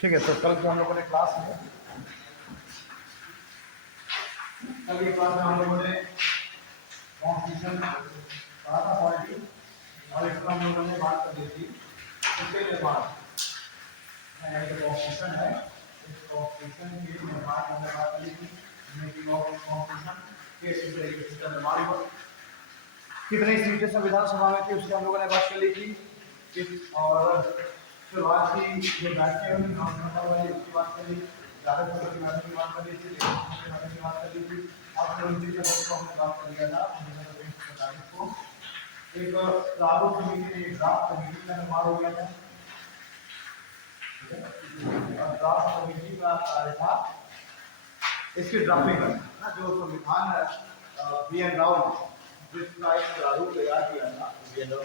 ठीक है, तो कल के हम लोगों ने क्लास में हम लोगों ने कॉन्स्टिट्यूशन पढ़ा था पॉलिटी, और इसको हम लोगों ने बात कर ली थी उसके निर्माण कॉन्स्टिट्यूशन है। इस कॉन्स्टिट्यूशन के निर्माण की हमने बात करी थी, मेकिंग ऑफ कॉन्स्टिट्यूशन के इसका निर्माण हुआ, कितने सीटें संविधान सभा में थी उसकी हम लोगों ने बात कर ली थी। और शुरुआत की जो बैठकें हुई उसकी बात कर ली, की बात कर ली थी, की बात कर ली थी, और फिर उन चीज़ों को हमने बात कर लिया था को एक प्रारूप समिति, एक ड्राफ्ट समिति का निर्माण हो गया था। ड्राफ्ट समिति का कार्य था इसकी ड्राफ्टिंग करना, जो संविधान बी एन राव जिसका एक प्रारूप तैयार किया था, बी एन राव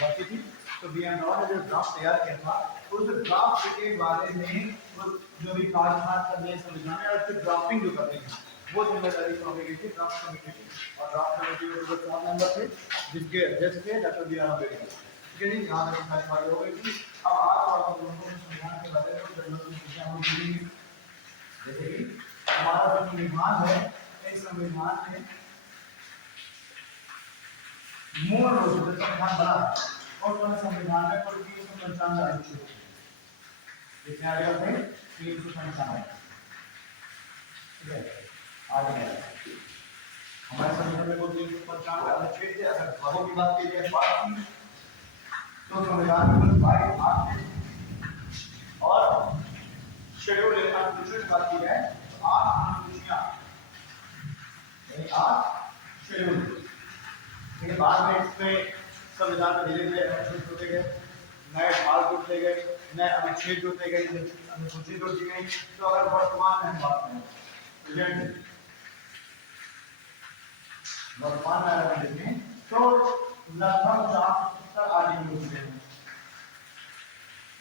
बाकी थी, तो बी एन राव ने जो ड्राफ्ट तैयार किया था उस ड्राफ्ट के बारे में जो भी कागजात करने संविधान है और उसकी ड्राफ्टिंग जो करनी है वो जिम्मेदारी सौंपी गई थी ड्राफ्ट कमेटी की। और ड्राफ्ट कमेटी में जो 4 मेंबर थे जिसके अध्यक्ष थे डॉक्टर बी आर अम्बेडकर। ठीक है जी, यहाँ तक सारी बातें हो गई थी। अब आज और हम लोगों को संविधान के बारे में जनरल शिक्षा हम पढ़ेंगे। जैसे कि हमारा जो संविधान है, इस संविधान में मूल रूप से संविधान बना है और संविधान में कुल 395 अनुच्छेद थे। कितने आर्टिकल थे? 395। ठीक है, आगे हमारे संविधान में कुल 395 अनुच्छेद थे। अगर भागों की बात की जाए तो संविधान में कुल 22 भाग थे और शेड्यूल अनुसूचियों की बात की जाए तो 8 अनुसूचियां, 8 शेड्यूल। ठीक है, बाद में इसमें संविधान में धीरे धीरे अनुच्छेद जोड़े गए, नए भाग जोड़ते गए, नए अनुच्छेद जोड़ते गए, अनुसूची जोड़ी गई। तो अगर वर्तमान में बात करें वर्तमान में देखें तो लगभग 470 आर्टिकल हो चुके हैं,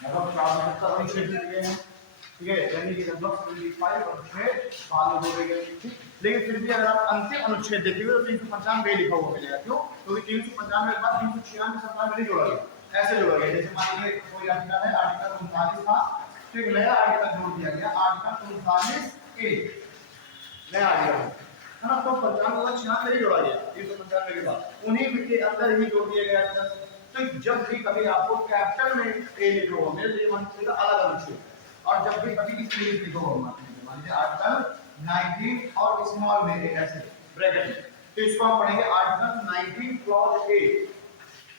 लगभग 470 अनुच्छेद दिए गए हैं। ठीक है, यानी कि लगभग 75 अनुच्छेद बाद में जोड़े गए। लेकिन फिर भी अगर आप अंतिम अनुच्छेद देखेंगे तो 395 लिखा हुआ मिलेगा। क्यों? क्योंकि 395 के बाद 396 97 नहीं जोड़ा गया, ऐसे जोड़ा गया। जैसे मान लीजिए कोई आर्टिकल है, आर्टिकल 39 था, तो एक नया आर्टिकल जोड़ दिया गया, आर्टिकल 39 ए नया आर्टिकल है ना, तो 95 96 नहीं जोड़ा गया 395 के बाद, उन्हीं के अंदर ही जोड़ दिया गया था। तो जब भी कभी आपको कैपिटल में ए लिखा हुआ मेरे लिए मान लीजिएगा अलग अनुच्छेद, और जब भी कभी इस लिए लिखा हुआ मान लीजिए आर्टिकल 19 और स्मॉल में ऐसे ब्रैकेट में, तो इसको हम पढ़ेंगे आर्टिकल 19 क्लॉज ए,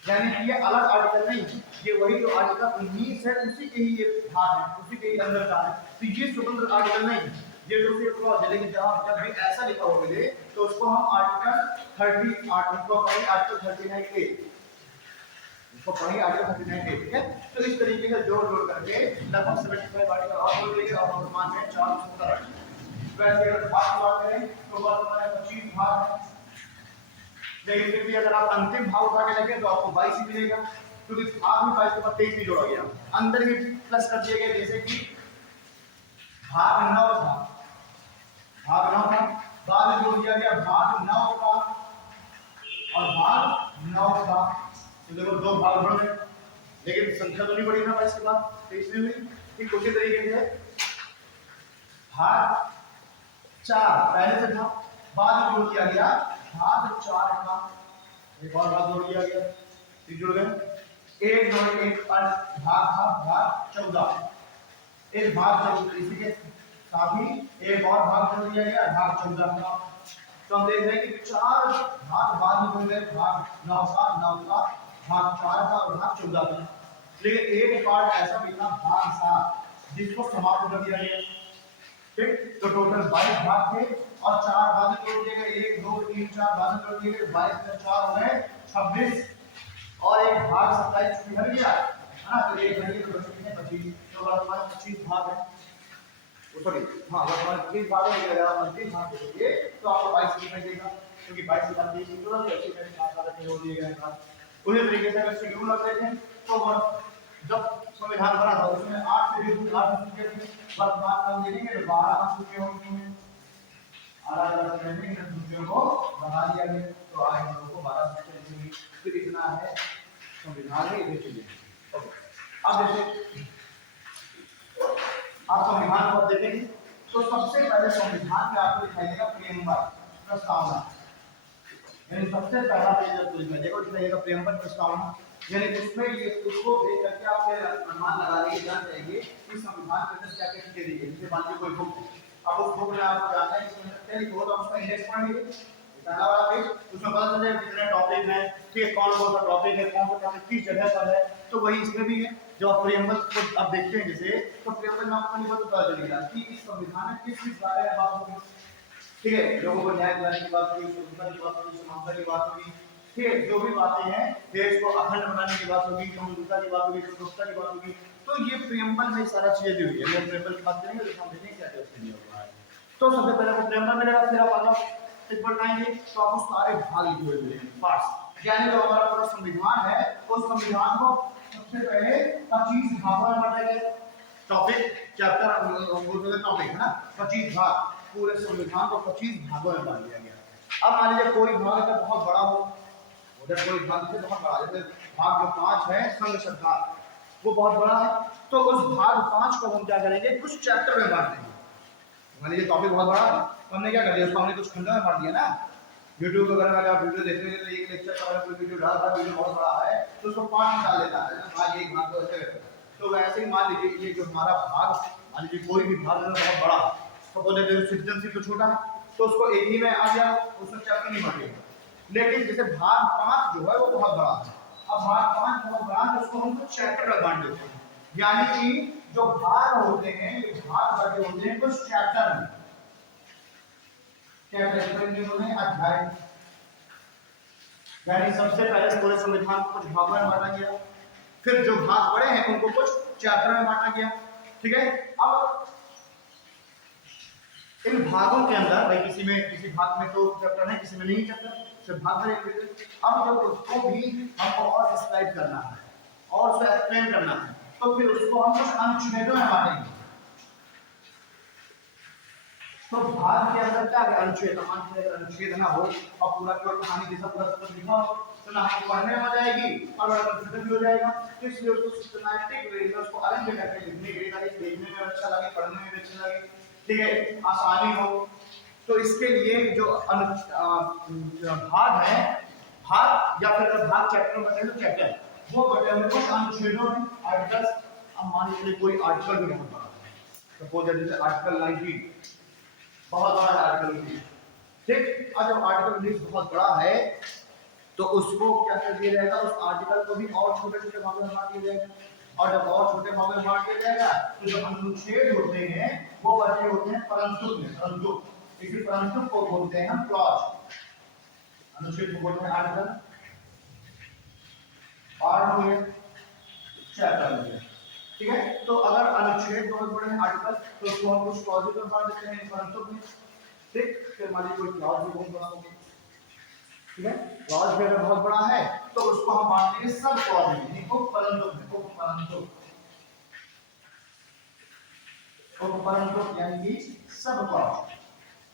यानी कि ये अलग आर्टिकल नहीं है, ये वही जो आर्टिकल 19 है उसी के ही ये भाग है, उसी के ही अंदर का है। तो ये स्वतंत्र आर्टिकल नहीं है, ये दूसरी क्लॉज है। लेकिन जब भी ऐसा लिखा हुआ मिले तो उसको हम आर्टिकल 38 को पढ़ेंगे, आर्टिकल 39 ए इसको पढ़ेंगे, आर्टिकल 39 ए। ठीक है, तो इस तरीके से जोड़ जोड़ करके लगभग 75 आर्टिकल और जोड़ देंगे और वर्तमान में 470 आर्टिकल। वैसे अगर भाग की बात करें तो वर्तमान में 25 भाग है, लेकिन फिर भी अगर आप अंतिम भाग उठा के देखें तो आपको 22 ही मिलेगा, क्योंकि भाग में 22 के बाद 23 भी जोड़ा गया, अंदर ही प्लस कर दिए गए। जैसे कि भाग 9 था, भाग 9 था, बाद में जोड़ दिया गया भाग 9 का और भाग 9 का, तो देखो 2 भाग बढ़ गए, लेकिन संख्या तो नहीं बढ़ी ना 22 के बाद 23 में। ठीक उसी तरीके से भाग 4 पहले से था, बाद में जोड़ दिया गया भाग 4 का, एक और भाग जोड़ दिया गया, ठीक जुड़ गए। एक जोड़ एक भाग था भाग 14, एक भाग जोड़ इसी के साथ ही एक और भाग जोड़ दिया गया भाग 14 का। तो हम देख रहे हैं कि 4 भाग बाद में जुड़ गए, भाग 9 का, भाग 4 का और भाग 14 का। लेकिन एक पार्ट ऐसा भी था भाग 7 जिसको समाप्त कर दिया गया। ठीक, तो टोटल 22 भाग थे और 4 भाग जोड़ दिए गए, 1 2 3 4 भाग जोड़ दिए गए, 22 में 4 हो गए 26, और एक भाग 27 भी हट गया है ना, तो एक घंटे तो बचे हैं 25, तो वर्तमान 25 भाग है। सॉरी हाँ, वर्तमान 25 भाग है, अगर आप 25 भाग देखिए तो आपको 22 ही मिलेगा, क्योंकि 22 के बाद 20 तो 25 में 7 वाले जोड़ दिए गए हैं। उसी तरीके से अगर शेड्यूल आप देखें तो जब संविधान बना था उसमें 8 से भी 8 अनुच्छेद थे, वर्तमान में हम देखेंगे तो 12 अनुच्छेद हो गए हैं, अलग-अलग करने के अनुच्छेदों को बढ़ा दिया गया, तो आज हम लोगों को 12 अनुच्छेद मिलेंगे। फिर इतना है संविधान में, इधर चलिए। ओके, अब जैसे आप संविधान को देखेंगे तो सबसे पहले संविधान में आपको दिखाई देगा प्रियम्बल, प्रस्तावना। यानी सबसे पहला पेज आपको दिखाई देगा, दिखाइएगा प्रियम्बल, प्रस्तावना। यानी उसमें ये उसको देख करके आप अनुमान लगा लेंगे, जान जाएंगे कि संविधान के अंदर क्या क्या चीजें दी गई। जैसे मान लीजिए कोई बुक है, अब उस बुक में आपको जानना है कि क्या लिखो, तो उसका इंडेक्स पढ़ लीजिए, पहला वाला पेज, उसमें पता चल जाएगा कितने टॉपिक है, ठीक है, कौन कौन सा टॉपिक है, कौन सा टॉपिक किस जगह पर है। तो वही इसमें भी है। जब आप प्रियम्बल को आप देखते हैं जैसे, तो प्रियम्बल में आपको नहीं पता चलेगा कि इस संविधान में किस किस बारे में बात होगी, ठीक है, लोगों को न्याय दिलाने की बात होगी, स्वतंत्रता की बात होगी, समानता की बात होगी, ठीक है, जो भी बातें हैं, देश को अखंड बनाने की बात होगी, समृद्धता की बात होगी, स्वतंत्रता की बात होगी। तो ये प्रियम्बल में सारा चीजें दी हुई है। हम प्रियम्बल की बात करेंगे तो हम देखेंगे क्या क्या उसके लिए हो रहा है। तो सबसे पहले आपको प्रियम्बल मिलेगा, फिर आप आगे एक बार आएंगे तो आपको सारे भाग लिखे हुए मिलेंगे, पार्ट्स। यानी जो हमारा पूरा संविधान है, उस संविधान को सबसे पहले 25 भागों में बांटा गया। टॉपिक चैप्टर टॉपिक है ना, 25 भाग, पूरे संविधान को 25 भागों में बांट दिया गया। अब मान लीजिए कोई भाग अगर बहुत बड़ा हो, उधर कोई भाग से बहुत बड़ा, जैसे भाग जो 5 है संघ सरकार, वो बहुत बड़ा है, तो उस भाग 5 को हम क्या करेंगे, कुछ चैप्टर में बांट देंगे। मान लीजिए टॉपिक बहुत बड़ा है, तो हमने क्या कर दिया, उसको हमने कुछ खंडों में बांट दिया ना। यूट्यूब वगैरह में आप वीडियो देखते हैं तो एक लेक्चर का कोई वीडियो डाल रहा है, वीडियो बहुत बड़ा है तो उसको 5 में डाल देता है ना, भाग 1 भाग 2 ऐसे। तो वैसे ही मान लीजिए ये जो हमारा भाग, मान लीजिए कोई भी भाग अगर बहुत बड़ा है, सपोज दैट सिटीजनशिप तो छोटा है, तो उसको एक ही में आ गया, उसमें चैप्टर नहीं बांटेगा। लेकिन जैसे भाग 5 जो है वो बहुत बड़ा है, अब भाग 5 बहुत बड़ा है तो उसको हम कुछ चैप्टर में बांट देते हैं। यानी कि जो भाग होते हैं, ये भाग बटे होते हैं कुछ चैप्टर में। क्या बोले, अध्याय। यानी सबसे पहले पूरे संविधान को कुछ भागों में बांटा गया, फिर जो भाग बड़े हैं उनको कुछ चैप्टर में बांटा गया, ठीक है। अब इन भागों के अंदर भाई किसी भाग में तो चैप्टर है, किसी में नहीं चैप्टर, सिर्फ भाग बने। अब जब उसको भी हमको और डिस्क्राइब करना है और उसको एक्सप्लेन करना है, तो फिर उसको हम कुछ अनुच्छेदों में बांटेंगे। तो भाग के अंदर क्या है, अनुच्छेद। अनुच्छेद ना हो और पूरा केवल कहानी जैसा पूरा सब लिखा हो तो ना हमको पढ़ने में मजा आएगी और कंफ्यूजन भी हो जाएगा। तो इसलिए उसको सिस्टमैटिक वे में उसको अरेंज करके लिखने के लिए, देखने में अच्छा लगे, पढ़ने में भी अच्छा लगे, ठीक है, आसानी हो। तो इसके लिए जो भाग है, भाग या फिर भाग चैप्टर बटे तो चैप्टर, वो बटे हुए कुछ अनुच्छेदों में, आर्टिकल्स। अब मान लीजिए कोई आर्टिकल भी बहुत बड़ा है, सपोज दैट आर्टिकल 19 बहुत बड़ा आर्टिकल, ठीक। और जब आर्टिकल 19 बहुत बड़ा है तो उसको क्या कर दिया जाएगा, उस आर्टिकल को भी और छोटे छोटे भागों में बांट दिया जाएगा। और जब और छोटे भागों में बांट दिया जाएगा तो जो अनुच्छेद होते हैं वो बचे होते हैं परंतु में। परंतु, इसी परंतु को बोलते हैं हम क्लॉज। अनुच्छेद को बोलते हैं आर्टिकल, पार्ट हुए, चैप्टर हुए, ठीक है। तो अगर अनुच्छेद बहुत बड़े हैं आर्टिकल, तो उसको हम कुछ क्लॉज में बांट देते हैं, परंतु में, ठीक। फिर मान लीजिए कोई क्लॉज भी बहुत बड़ा होगा, ठीक है, क्लॉज भी अगर बहुत बड़ा है तो उसको हम बांट देंगे सब क्लॉज में, यानी उपपरंतु यानी कि सब क्लॉज।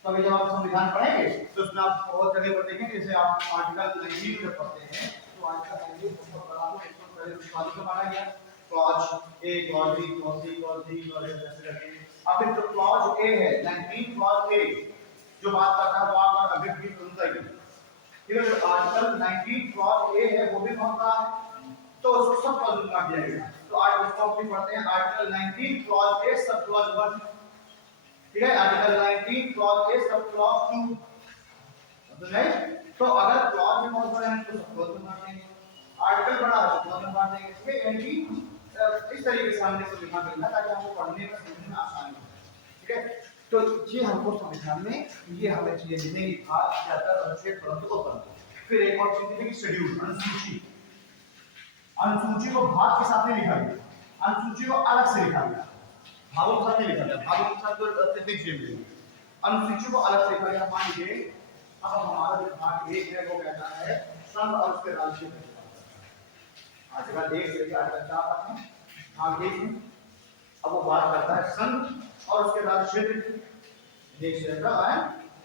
तो अभी जब आप संविधान पढ़ेंगे तो उसमें आप बहुत जगह पर देखेंगे, जैसे आप आर्टिकल 19 जब पढ़ते हैं तो आर्टिकल 19 बहुत बड़ा है, इसको पहले उस क्लॉज में बांटा गया, clause A, clause B, clause C, clause D, clause ऐसे करके। अब फिर जो क्लॉज ए है 19 क्लॉज ए जो बात करता है वहां पर अभिव्यक्ति स्वतंत्रता की, ठीक है। जो आर्टिकल 19 क्लॉज ए है वो भी बहुत बड़ा है, तो उसको सब क्लॉज में बांट दिया गया। तो आज उसको हम पढ़ते हैं article 19 clause A sub clause 1, ठीक है। Article 19 clause A sub clause 2, समझ रहे। तो अगर क्लॉज में बहुत बड़े हैं तो सब क्लॉज में बांट देंगे, आर्टिकल बड़ा है तो क्लॉज में बांट देंगे, ठीक है। यानी कि इस तरीके से हमने संविधान लिखा ताकि हमको पढ़ने में समझने में आसानी हो, ठीक है। तो ये हमको संविधान में ये हमें चीजें लिखने की भाग चैप्टर अनुच्छेद परंतु को परंतु। फिर एक और चीज है शेड्यूल, अनुसूची। अनुसूची को भाग के साथ नहीं लिखा गया, अनुसूची को अलग से लिखा गया, भागों के साथ नहीं लिखा गया, भागों के साथ तो अत्यधिक चीजें मिलेंगी, अनुसूची को अलग से लिखा गया। मान लीजिए अब हमारा जो भाग 1 है वो कहता है संघ और उसके राज्य के, आर्टिकल 1 से आर्टिकल 4 तक है भाग 1 में। अब वो बात करता है संघ और उसके राज्य क्षेत्र की, देश क्षेत्र है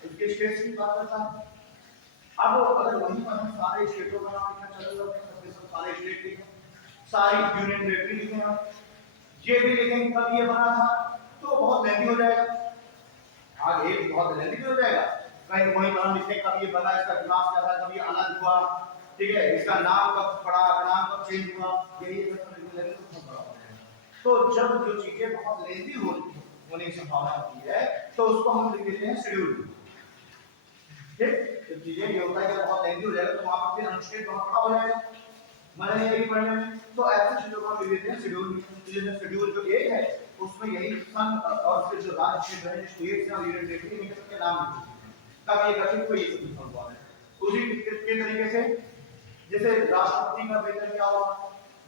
उसके स्टेट्स की बात करता है। अब अगर वहीं पर हम सारे स्टेटों का नाम लिखना चालू करते हैं, सब सारे स्टेट लिखें, सारी यूनियन टेरिटरी लिखें, हम ये भी लिखेंगे कब ये बना था, तो बहुत लेंदी हो जाएगा, भाग एक बहुत लेंदी हो जाएगा। कहीं वहीं पर हम लिखते कब ये बना, इसका दिमाग क्या था, कब ये अलग हुआ, ठीक है, इसका नाम कब पड़ा, नाम कब चेंज हुआ, यही तो जब जो चीजें बहुत लेंदी होने की संभावना होती है तो उसको हम लिख देते हैं शेड्यूल। ठीक, जब चीजें ये होता है कि बहुत लेंदी हो जाएगा तो वहां पर फिर अनुच्छेद बहुत बड़ा हो जाएगा, मजा नहीं आएगी पढ़ने में, तो ऐसे चीजों को हम लिख देते हैं शेड्यूल। शेड्यूल जो एक है उसमें यही सन और फिर जो राज्य क्षेत्र है, स्टेट्स और यूनियन टेरिटरी, इनके सबके नाम लिखे हैं तब ये गठित हुई, ये सब लिखा हुआ है। उसी के तरीके से जैसे राष्ट्रपति का वेतन क्या होगा,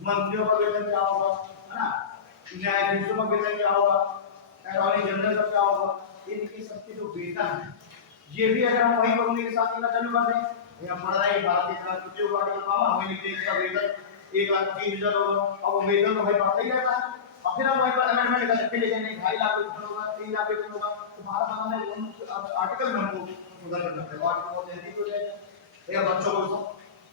मंत्रियों का वेतन क्या होगा, है ना, न्यायाधीशों का वेतन क्या होगा, अटॉर्नी जनरल का क्या होगा, इनके सबके जो वेतन है ये भी अगर हम वही फॉर्मूले के साथ लिखना चालू कर दें, ये हम पढ़ रहे हैं भारतीय संस्कृति का आर्टिकल पावा, हमें लिखते हैं इसका वेतन 1,30,000 होगा, अब वो वेतन तो भाई बढ़ता ही रहता है, और फिर हम वहीं पर अमेंडमेंट कर सकते हैं, लेकिन नहीं 2.5 लाख वेतन होगा, 3 लाख वेतन होगा, तो भारत बनाने आर्टिकल में हमको सुधार करना पड़ेगा, आर्टिकल बहुत जल्दी हो जाएगा, या बच्चों को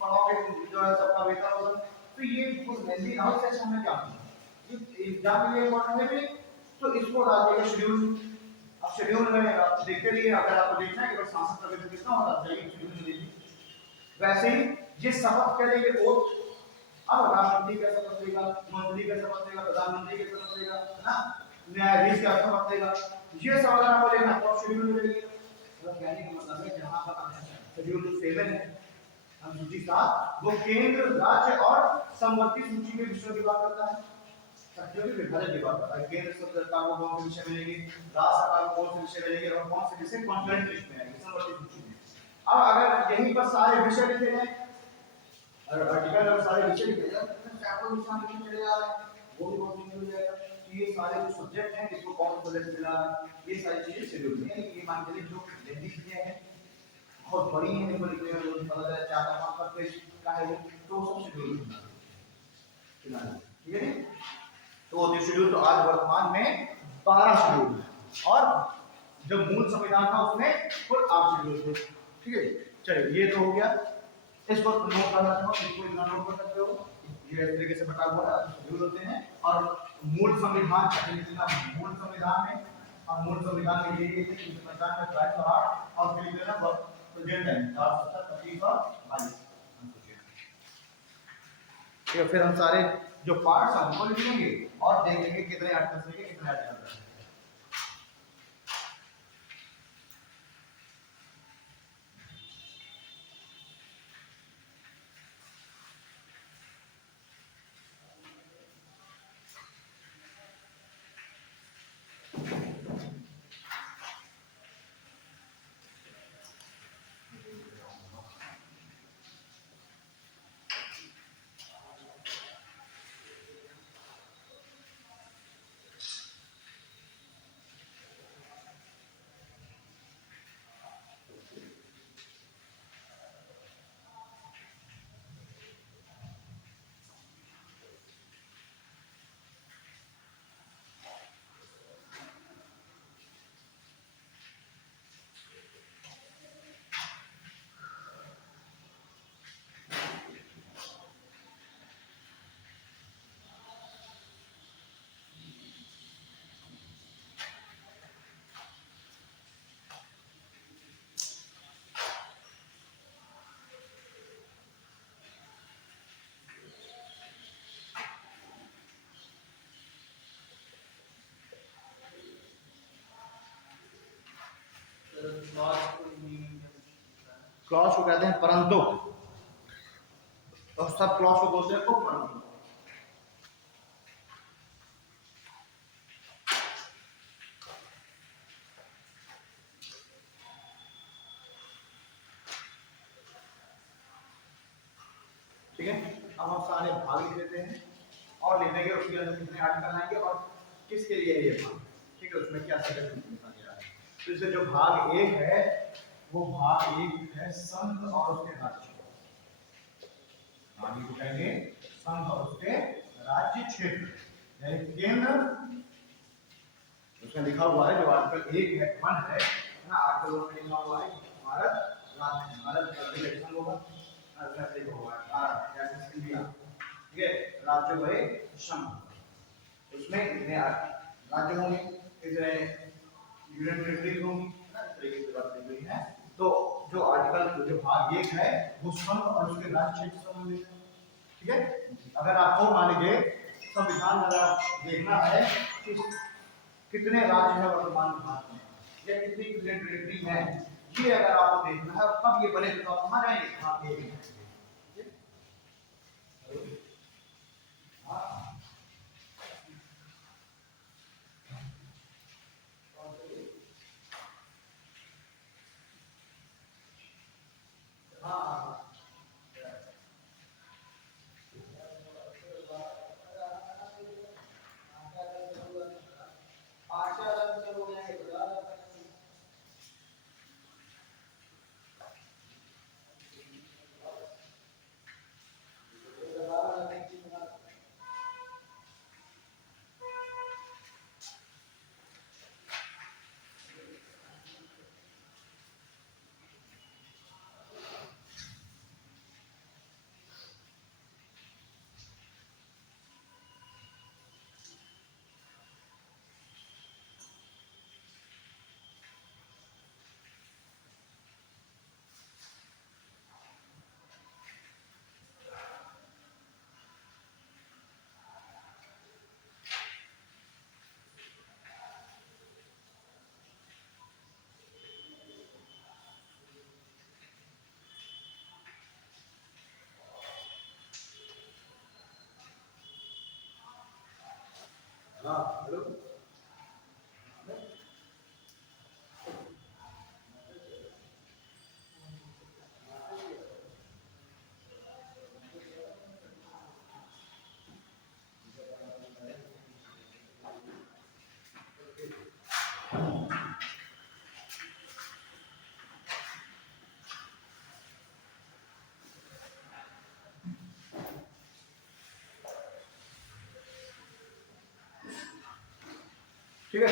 पढ़ाओगे जो है सबका वेतन होगा, तो ये कुछ लेंदी ना हो, इससे हमने क्या किया, ये एग्जाम के लिए इम्पोर्टेंट है, तो इसको डाल देगा शेड्यूल। अब शेड्यूल में आप देखते रहिए, अगर आपको देखना है कि बस सांसद का वेतन कितना होता है जाइए शेड्यूल में देखिए। वैसे ही ये शपथ क्या लेंगे ओथ, अब राष्ट्रपति का शपथ लेगा, मंत्री का शपथ लेगा, प्रधानमंत्री का शपथ लेगा, है ना, न्यायाधीश का शपथ लेगा, ये सब अगर आपको लेना तो शेड्यूल में लेंगे। तो कहने का मतलब है जहां पर शेड्यूल 7 है अनुसूची 7 वो केंद्र राज्य और समवर्ती सूची के विषयों की बात करता है, क्योंकि विभाजन की बात करता है, केंद्र सरकार को कौन से विषय मिलेंगे, राज्य सरकार को कौन से विषय मिलेंगे और कौन से विषय कॉन्करेंट लिस्ट में आएंगे समवर्ती सूची में। अब अगर यहीं पर सारे विषय लिखे जाए, अगर आर्टिकल और सारे विषय लिखे जाए तो चारों विषय लिखे चले जा रहे हैं, वो भी बहुत मिल जाएगा कि ये सारे जो सब्जेक्ट हैं इसको कौन सा सब्जेक्ट मिला है, ये सारी चीजें शेड्यूल में है। ये मान के चलिए जो लेंदी चीजें हैं बहुत बड़ी है, इनको लिखने में बहुत पता चला 4-5 पेज का है वो, तो सब शेड्यूल में ठीक है। तो शेड्यूल तो आज वर्तमान में 12 शेड्यूल है और जब मूल संविधान था उसमें कुल 8 शेड्यूल थे, ठीक है। चलिए ये तो हो गया, इसको नोट करना चाहो इसको इतना नोट कर सकते हो, ये इस तरीके से बटा हुआ है शेड्यूल होते हैं। और मूल संविधान मूल संविधान में और मूल संविधान में ये संविधान में 208 और फिर लिखना प्रेजेंट टाइम 470 25 और 22 ठीक। फिर हम सारे जो पार्ट्स हैं उनको लिखेंगे और देखेंगे कितने आर्टिकल्स लिखे कितने आर्टिकल्स। क्लॉज को कहते हैं परंतु, और सब क्लॉज को बोलते हैं उपपरंतु। ठीक है, अब हम सारे भाग लिख लेते हैं और लिख देंगे उसके अंदर कितने आर्टिकल आएंगे और किसके लिए ये भाग, ठीक है, उसमें क्या सब्जेक्ट लिखा गया है। तो इससे जो भाग एक है वो भाग एक है संघ और उसके राज्य, आगे को कहेंगे संघ और उसके राज्य क्षेत्र, यानी केंद्र, उसमें लिखा हुआ है जो आर्टिकल 1 है 1 है ना, आर्टिकल 1 में लिखा हुआ है भारत राज्य, भारत राज्य होगा, ठीक है, राज्य भरे संघ, उसमें इतने राज्य होंगे, कितने यूनियन टेरिटरीज होंगी ना, इस तरीके से बात की गई है। तो जो आर्टिकल जो भाग 1 है वो संघ और उसके राज्य क्षेत्र से संबंधित है। ठीक है, अगर आपको मान लीजिए संविधान अगर देखना है कि कितने राज्य है वर्तमान भारत में या कितनी यूनियन टेरिटरी है, ये अगर आपको देखना है कब ये बने तो आप कहाँ जाएंगे, भाग 1 में। हाँ हाँ हाँ हेलो। ठीक है,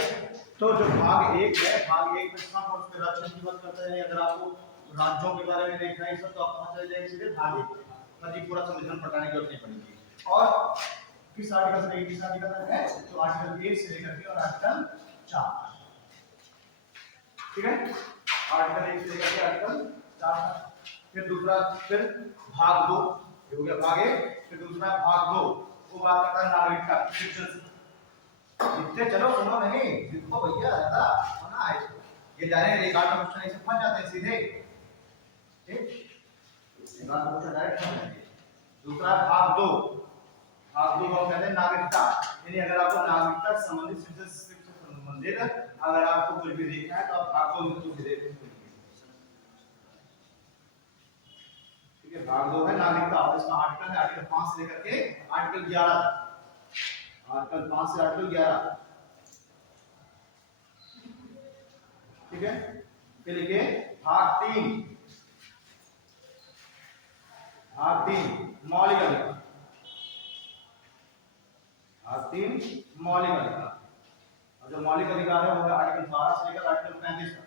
तो जो भाग 1 है, भाग 1 में संघ और उसके राज्य की बात करते हैं। अगर आपको राज्यों के बारे में देखना है सब तो आप पहुंच जाएंगे सीधे भाग 1 में, मतलब ये पूरा संविधान पढ़ने की जरूरत नहीं पड़ेगी। और किस आर्टिकल से किस आर्टिकल है, तो आर्टिकल 1 से लेकर के और आर्टिकल 4, ठीक है, आर्टिकल 1 से लेकर के आर्टिकल 4। फिर दूसरा, फिर भाग 2 ये हो गया भाग 1, फिर दूसरा भाग 2 वो बात करता है नागरिकता सिटीजनशिप। जितने चलो सुनो नहीं जिनको भैया ज्यादा होना है, ये डायरेक्ट एक आठ क्वेश्चन ऐसे फंस जाते हैं सीधे, ठीक, एक आठ क्वेश्चन डायरेक्ट फंस जाते हैं। दूसरा भाग 2, भाग 2 को कहते हैं नागरिकता, यानी अगर आपको नागरिकता से संबंधित सिटीजनशिप से संबंधित अगर आपको कुछ भी देखना है तो आप भाग 2 में कुछ भी देख सकते हैं। ठीक है, भाग 2 है नागरिकता और इसका आर्टिकल है आर्टिकल 5 से लेकर के आर्टिकल 11, आर्टिकल 5 से आर्टिकल 11, ठीक है। फिर लिखिए भाग 3, भाग 3 मौलिक अधिकार, भाग 3 मौलिक अधिकार, और जो मौलिक अधिकार है वो है आर्टिकल 12 से लेकर आर्टिकल 35 तक।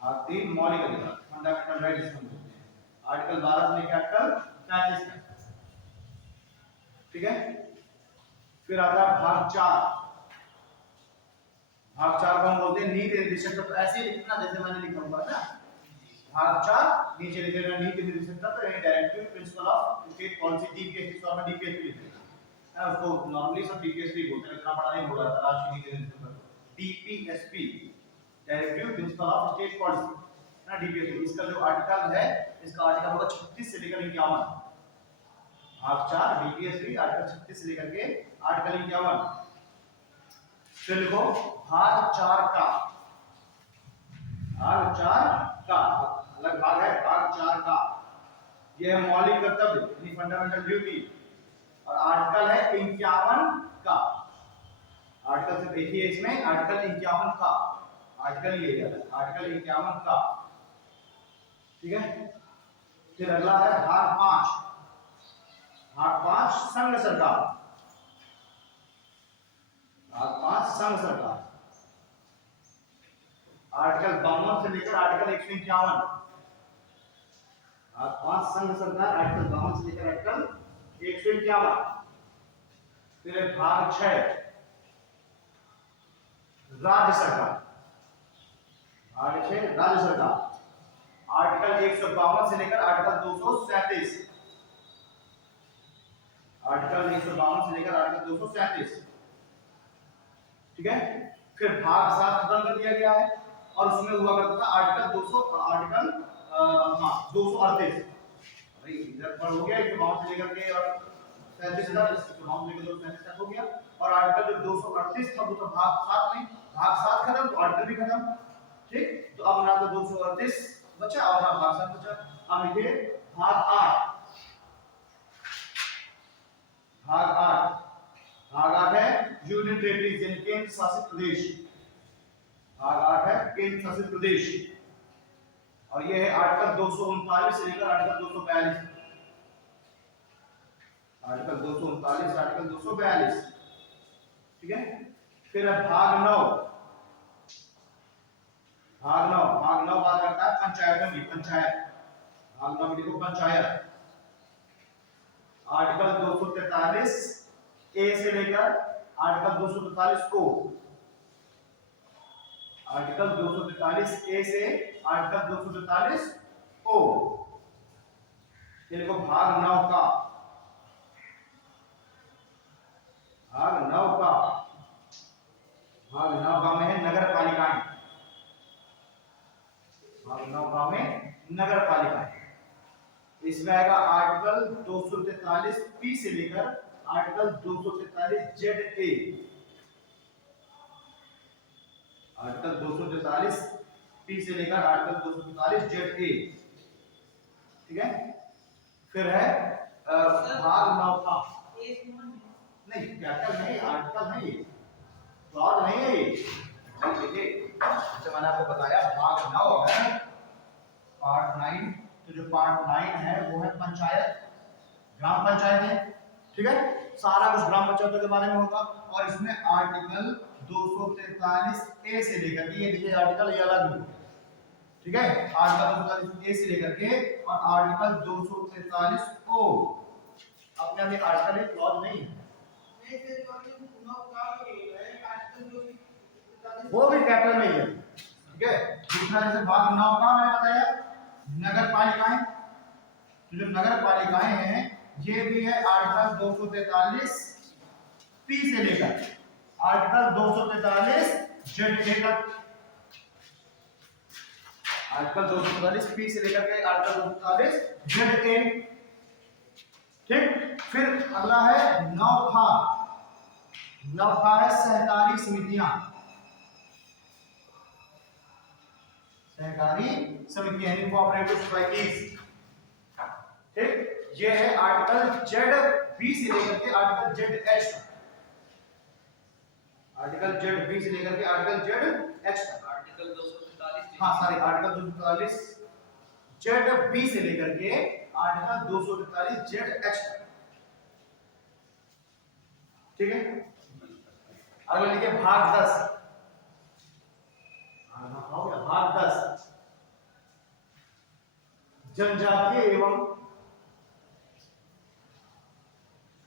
भाग 3 मौलिक अधिकार फंडामेंटल राइट्स जिसको बोलते हैं, आर्टिकल 12 से लेकर आर्टिकल 35 तक, ठीक है। फिर आता है भाग 4, भाग 4 को हम बोलते हैं नीति निर्देशक तत्व, ऐसे ही लिखना जैसे मैंने लिखा हुआ है ना, भाग 4 नीचे लिखे रहना नीति निर्देशक तत्व यानी directive principle of state policy, DPSP form में डीपीएसपी लिख देना है, उसको नॉर्मली सब डीपीएसपी बोलते हैं, इतना बड़ा नहीं होगा राष्ट्रीय नीति निर्देशक तत्व, DPSP directive principle of state policy ना, डीपीएसपी। इसका जो आर्टिकल है, इसका आर्टिकल होगा 36 से लेकर 51, भाग 4 डीपीएसपी आर्टिकल 36 से लेकर के आर्टिकल 51। फिर लिखो भाग 4 का, भाग 4 का अलग भाग है, भाग 4 का यह है मौलिक कर्तव्य यानी फंडामेंटल ड्यूटी, और आर्टिकल है 51 का, आर्टिकल से देखिए इसमें आर्टिकल 51 का, आर्टिकल ये है आर्टिकल 51 का, ठीक है। फिर अगला है भाग 5, भाग 5 संघ सरकार, भाग 5 संघ सरकार, आर्टिकल 52 से लेकर आर्टिकल 151, भाग 5 संघ सरकार आर्टिकल 52 से लेकर आर्टिकल 151। फिर भाग 6, राज्य सरकार, भाग 6 राज्य सरकार। आर्टिकल 152 से लेकर आर्टिकल 237, आर्टिकल 152 से लेकर आर्टिकल 237, ठीक है। फिर भाग 7 खत्म कर दिया गया है और उसमें हुआ करता था आर्टिकल 238। अरे इधर पर हो गया 152 से लेकर के और 37 तक, 152 से लेकर 237 तक हो गया। और आर्टिकल जो 238 था वो तो भाग 7 में, भाग 7 खत्म तो आर्टिकल भी खत्म, ठीक। तो अब हमारा 238 बचा और भाग 7 बचा। अब लिखिए भाग 8, भाग 8, भाग 8 है यूनियन टेरिटरीज यानी केंद्र शासित प्रदेश। भाग 8 है केंद्र शासित प्रदेश और ये है आर्टिकल 239 से लेकर आर्टिकल 242, आर्टिकल 239 आर्टिकल 242, ठीक है। फिर अब भाग 9, भाग 9, भाग 9 बात करता है पंचायतों की, पंचायत। भाग 9 में लिखो पंचायत। आर्टिकल 243 ए से लेकर आर्टिकल 243 को, आर्टिकल 243 ए से आर्टिकल 243 को, देखो भाग 9 का, भाग 9 का, भाग 9 का में है नगर पालिकाएं, भाग 9 का में नगर पालिकाएं। इसमें आएगा आर्टिकल 243 पी से लेकर article 243 Z A, article 243 P से लेकर आर्टिकल 243 जेड ए, ठीक है। फिर है भाग 9 का, नहीं कैपिटल नहीं, आर्टिकल नहीं, क्लॉज नहीं है ये। देखिए जैसे मैंने आपको बताया भाग 9 है पार्ट 9, तो जो पार्ट 9 है वो है पंचायत, ग्राम पंचायत है, ठीक है। सारा कुछ ग्राम पंचायतों के बारे में होगा और इसमें आर्टिकल 243 ए से लेकर के, ये देखिए आर्टिकल ये अलग, ठीक है। आर्टिकल 243 ए से लेकर के और आर्टिकल 243 ओ, अपने आप एक आर्टिकल है, क्लॉज नहीं है, वो भी कैपिटल में ही है, ठीक है। दूसरा जैसे भाग 9 का मैंने बताया नगर पालिकाएं, तो जो नगर पालिकाएं हैं ये भी है आर्टिकल 243 पी से लेकर आर्टिकल 243 जेड ए तक, आर्टिकल 243 पी से लेकर के आर्टिकल 243 जेड ए, ठीक। फिर अगला है नौखा, नौखा है सहकारी समितियां, सहकारी समितियां यानी कोऑपरेटिव सोसाइटीज, ठीक। ये है आर्टिकल जेड बी से लेकर के आर्टिकल जेड एच तक, आर्टिकल जेड बी से लेकर के आर्टिकल जेड एच तक, आर्टिकल 243, हाँ सॉरी आर्टिकल 243 जेड बी से लेकर के आर्टिकल 243 जेड एच तक, ठीक है। अगला लिखिए भाग 10, भाग 10 जनजातीय एवं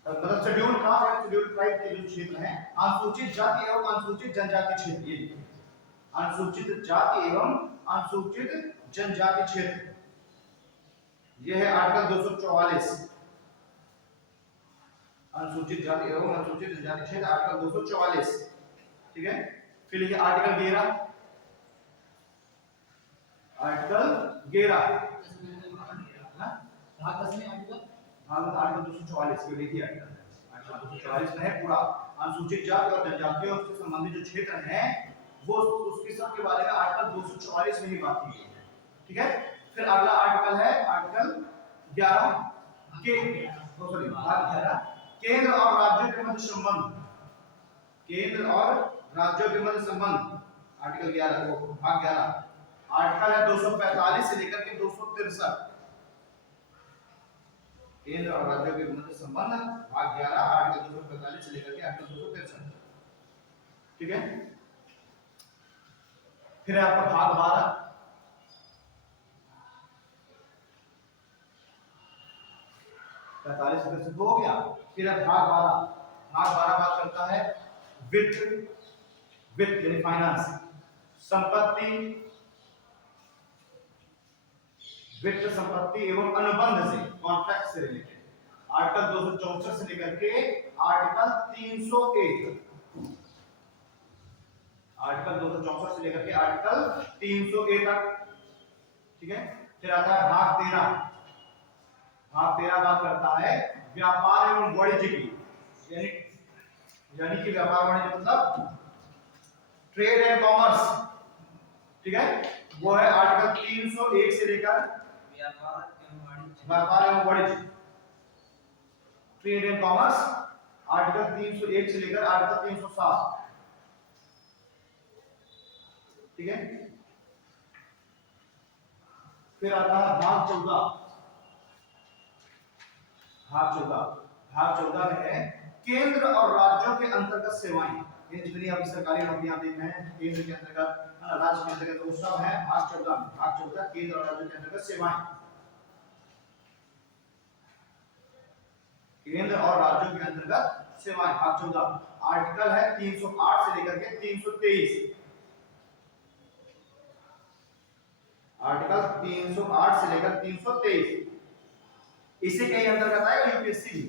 मतलब schedule caste and schedule tribe के जो क्षेत्र हैं, अनुसूचित जाति एवं अनुसूचित जनजाति क्षेत्र, ये अनुसूचित जाति एवं अनुसूचित जनजाति क्षेत्र, ये है आर्टिकल 244, अनुसूचित जाति एवं अनुसूचित जनजाति क्षेत्र आर्टिकल 244, ठीक है। फिर लिखिए आर्टिकल 11, आर्टिकल 11 भाग 10 में आर्टिकल 244 को देखिए, आर्टिकल 244 में है पूरा अनुसूचित जाति और जनजातियों से संबंधित जो क्षेत्र हैं वो उसके सब के बारे में आर्टिकल 244 में ही बात की गई है, ठीक है। फिर अगला आर्टिकल है आर्टिकल 11 के सॉरी भाग 11 केंद्र और राज्यों के मध्य संबंध, केंद्र और राज्यों के मध्य संबंध, आर्टिकल 11 को भाग 11, आर्टिकल है 245 से लेकर के 263, केंद्र और राज्यों के मध्य संबंध भाग 11 आर्टिकल 245 से लेकर के आर्टिकल 263, ठीक है। फिर आपका भाग 12, पैंतालीस से हो गया। फिर भाग 12, भाग 12 बात करता है वित्त, वित्त यानी फाइनेंस, संपत्ति, वित्त संपत्ति एवं अनुबंध से, कॉन्ट्रैक्ट से रिलेटेड। आर्टिकल 264 से लेकर के आर्टिकल 301, आर्टिकल 264 से लेकर के आर्टिकल 301 तक, ठीक है। फिर आता है भाग 13। भाग 13 बात करता है व्यापार एवं वाणिज्य की, यानी कि व्यापार वाणिज्य मतलब ट्रेड एंड कॉमर्स, ठीक है। वो है आर्टिकल 301 से लेकर व्यापार एवं वाणिज्य, ट्रेड एंड कॉमर्स, आर्टिकल 301 से लेकर आर्टिकल 307, ठीक है। फिर आता है भाग 14। भाग 14 में है केंद्र और राज्यों के अंतर्गत सेवाएं। ये जितनी अभी सरकारी नौकरियां देख रहे हैं केंद्र के अंतर्गत, राज्य के अंतर्गत, वो सब है भाग 14 में। भाग 14 केंद्र और राज्यों के अंतर्गत सेवाएं, केंद्र और राज्यों के अंतर्गत सेवाएं, भाग 14। आर्टिकल है 308 से लेकर के 323, आर्टिकल 308 से लेकर 323, इसी के अंतर्गत आएगा यूपीएससी भी।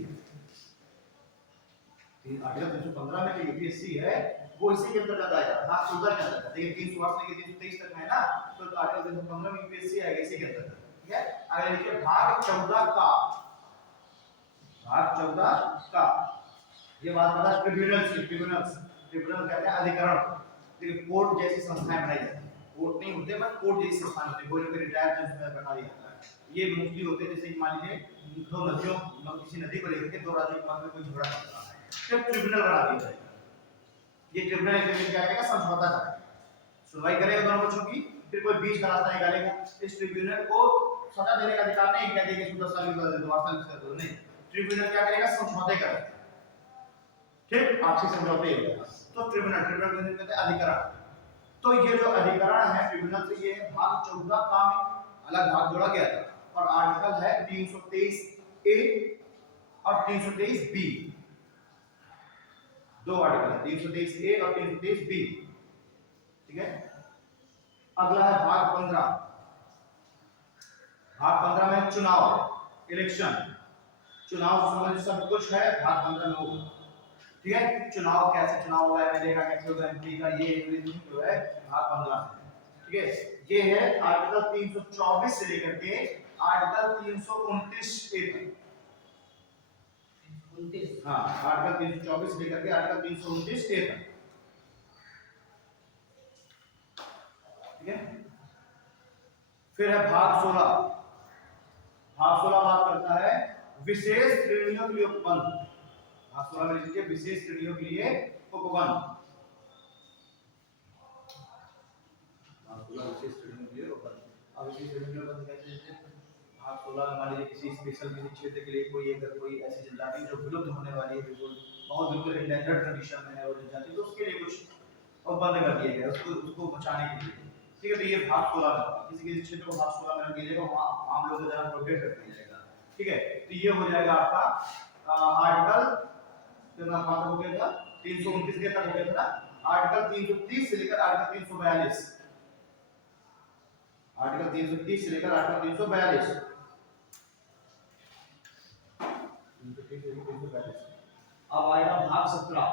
आर्टिकल 315 में जो यूपीएससी है वो इसी के अंतर्गत आएगा, भाग 14 के अंतर्गत। देखिए 308 से लेकर 323 तक है ना, तो आर्टिकल 315 में यूपीएससी आएगा इसी के अंतर्गत, ठीक है। आगे देखिए भाग 14 का, भाग 14 का ये बात बता ट्रिब्यूनल्स की। ट्रिब्यूनल कहते हैं अधिकरण, कोर्ट जैसी संस्थाएं बनाई जाती हैं, कोर्ट नहीं होते बट कोर्ट जैसी संस्थाएं होती है, कोई ना कोई रिटायर्ड जज बना दिया जाता है। ये मोस्टली होते हैं जैसे मान लीजिए दो नदियों, मतलब किसी नदी को लेकर के दो राज्यों के बीच में कोई झगड़ा चल रहा है, फिर ट्रिब्यूनल बना दिया जाएगा। ये ट्रिब्यूनल एक तरीके से क्या करेगा, समझौता करेगा, सुनवाई करेगा दोनों पक्षों की, फिर कोई बीच का रास्ता निकालेगा। इस ट्रिब्यूनल को सजा देने का अधिकार नहीं, कह देगा इसको 10 साल की सजा दे दो, 8 साल की सजा दे दो, नहीं। ट्रिब्यूनल क्या करेगा, समझौते करेगा, ठीक, आपसी समझौते होगा। तो ट्रिब्यूनल कहते हैं अधिकरण। तो ये जो अधिकरण है ट्रिब्यूनल से, ये भाग 14 का में अलग भाग जोड़ा गया था, और आर्टिकल है 323 ए और 323 बी, दो आर्टिकल है 323 ए और 323 बी, ठीक है। अगला है भाग 15। भाग 15 में चुनाव, इलेक्शन, चुनाव से संबंधित सब कुछ है भाग 15 में होगा, ठीक है। चुनाव कैसे चुनाव होगा, एमएलए का कैसे होगा, एमपी का, ये जो है भाग 15 में, ठीक है। ये है आर्टिकल 324 से लेकर के आर्टिकल 329 ए तक, हाँ, आर्टिकल 324 से लेकर के आर्टिकल 329 ए तक, ठीक है। फिर है भाग 16। भाग 16 बात करता है विशेष श्रेणियों के लिए उपबंध। भाग 16 में लिखिए विशेष श्रेणियों के लिए उपबंध, विशेष श्रेणियों के लिए उपबंध। अब विशेष श्रेणियों के लिए उपबंध कैसे लिखते हैं, भाग 16 में मान लीजिए किसी स्पेशल किसी क्षेत्र के लिए कोई अगर कोई ऐसी जनजाति जो विलुप्त होने वाली है, बिल्कुल बहुत बिल्कुल एंडेंजर्ड कंडीशन में है वो जनजाति, तो उसके लिए कुछ उपबंध कर दिया गया उसको बचाने के लिए, ठीक है। तो ये भाग 16 में किसी क्षेत्र को भाग 16 में रख दिया जाएगा, वहां आम लोगों द्वारा प्रोटेक्ट कर दिया जाएगा, ठीक है। तो ये हो जाएगा आपका आर्टिकल कितना खत्म हो गया था, 329 के तक हो गया था ना। आर्टिकल 330 से लेकर आर्टिकल 342, आर्टिकल 330 से लेकर आर्टिकल 342, अब आएगा भाग 17।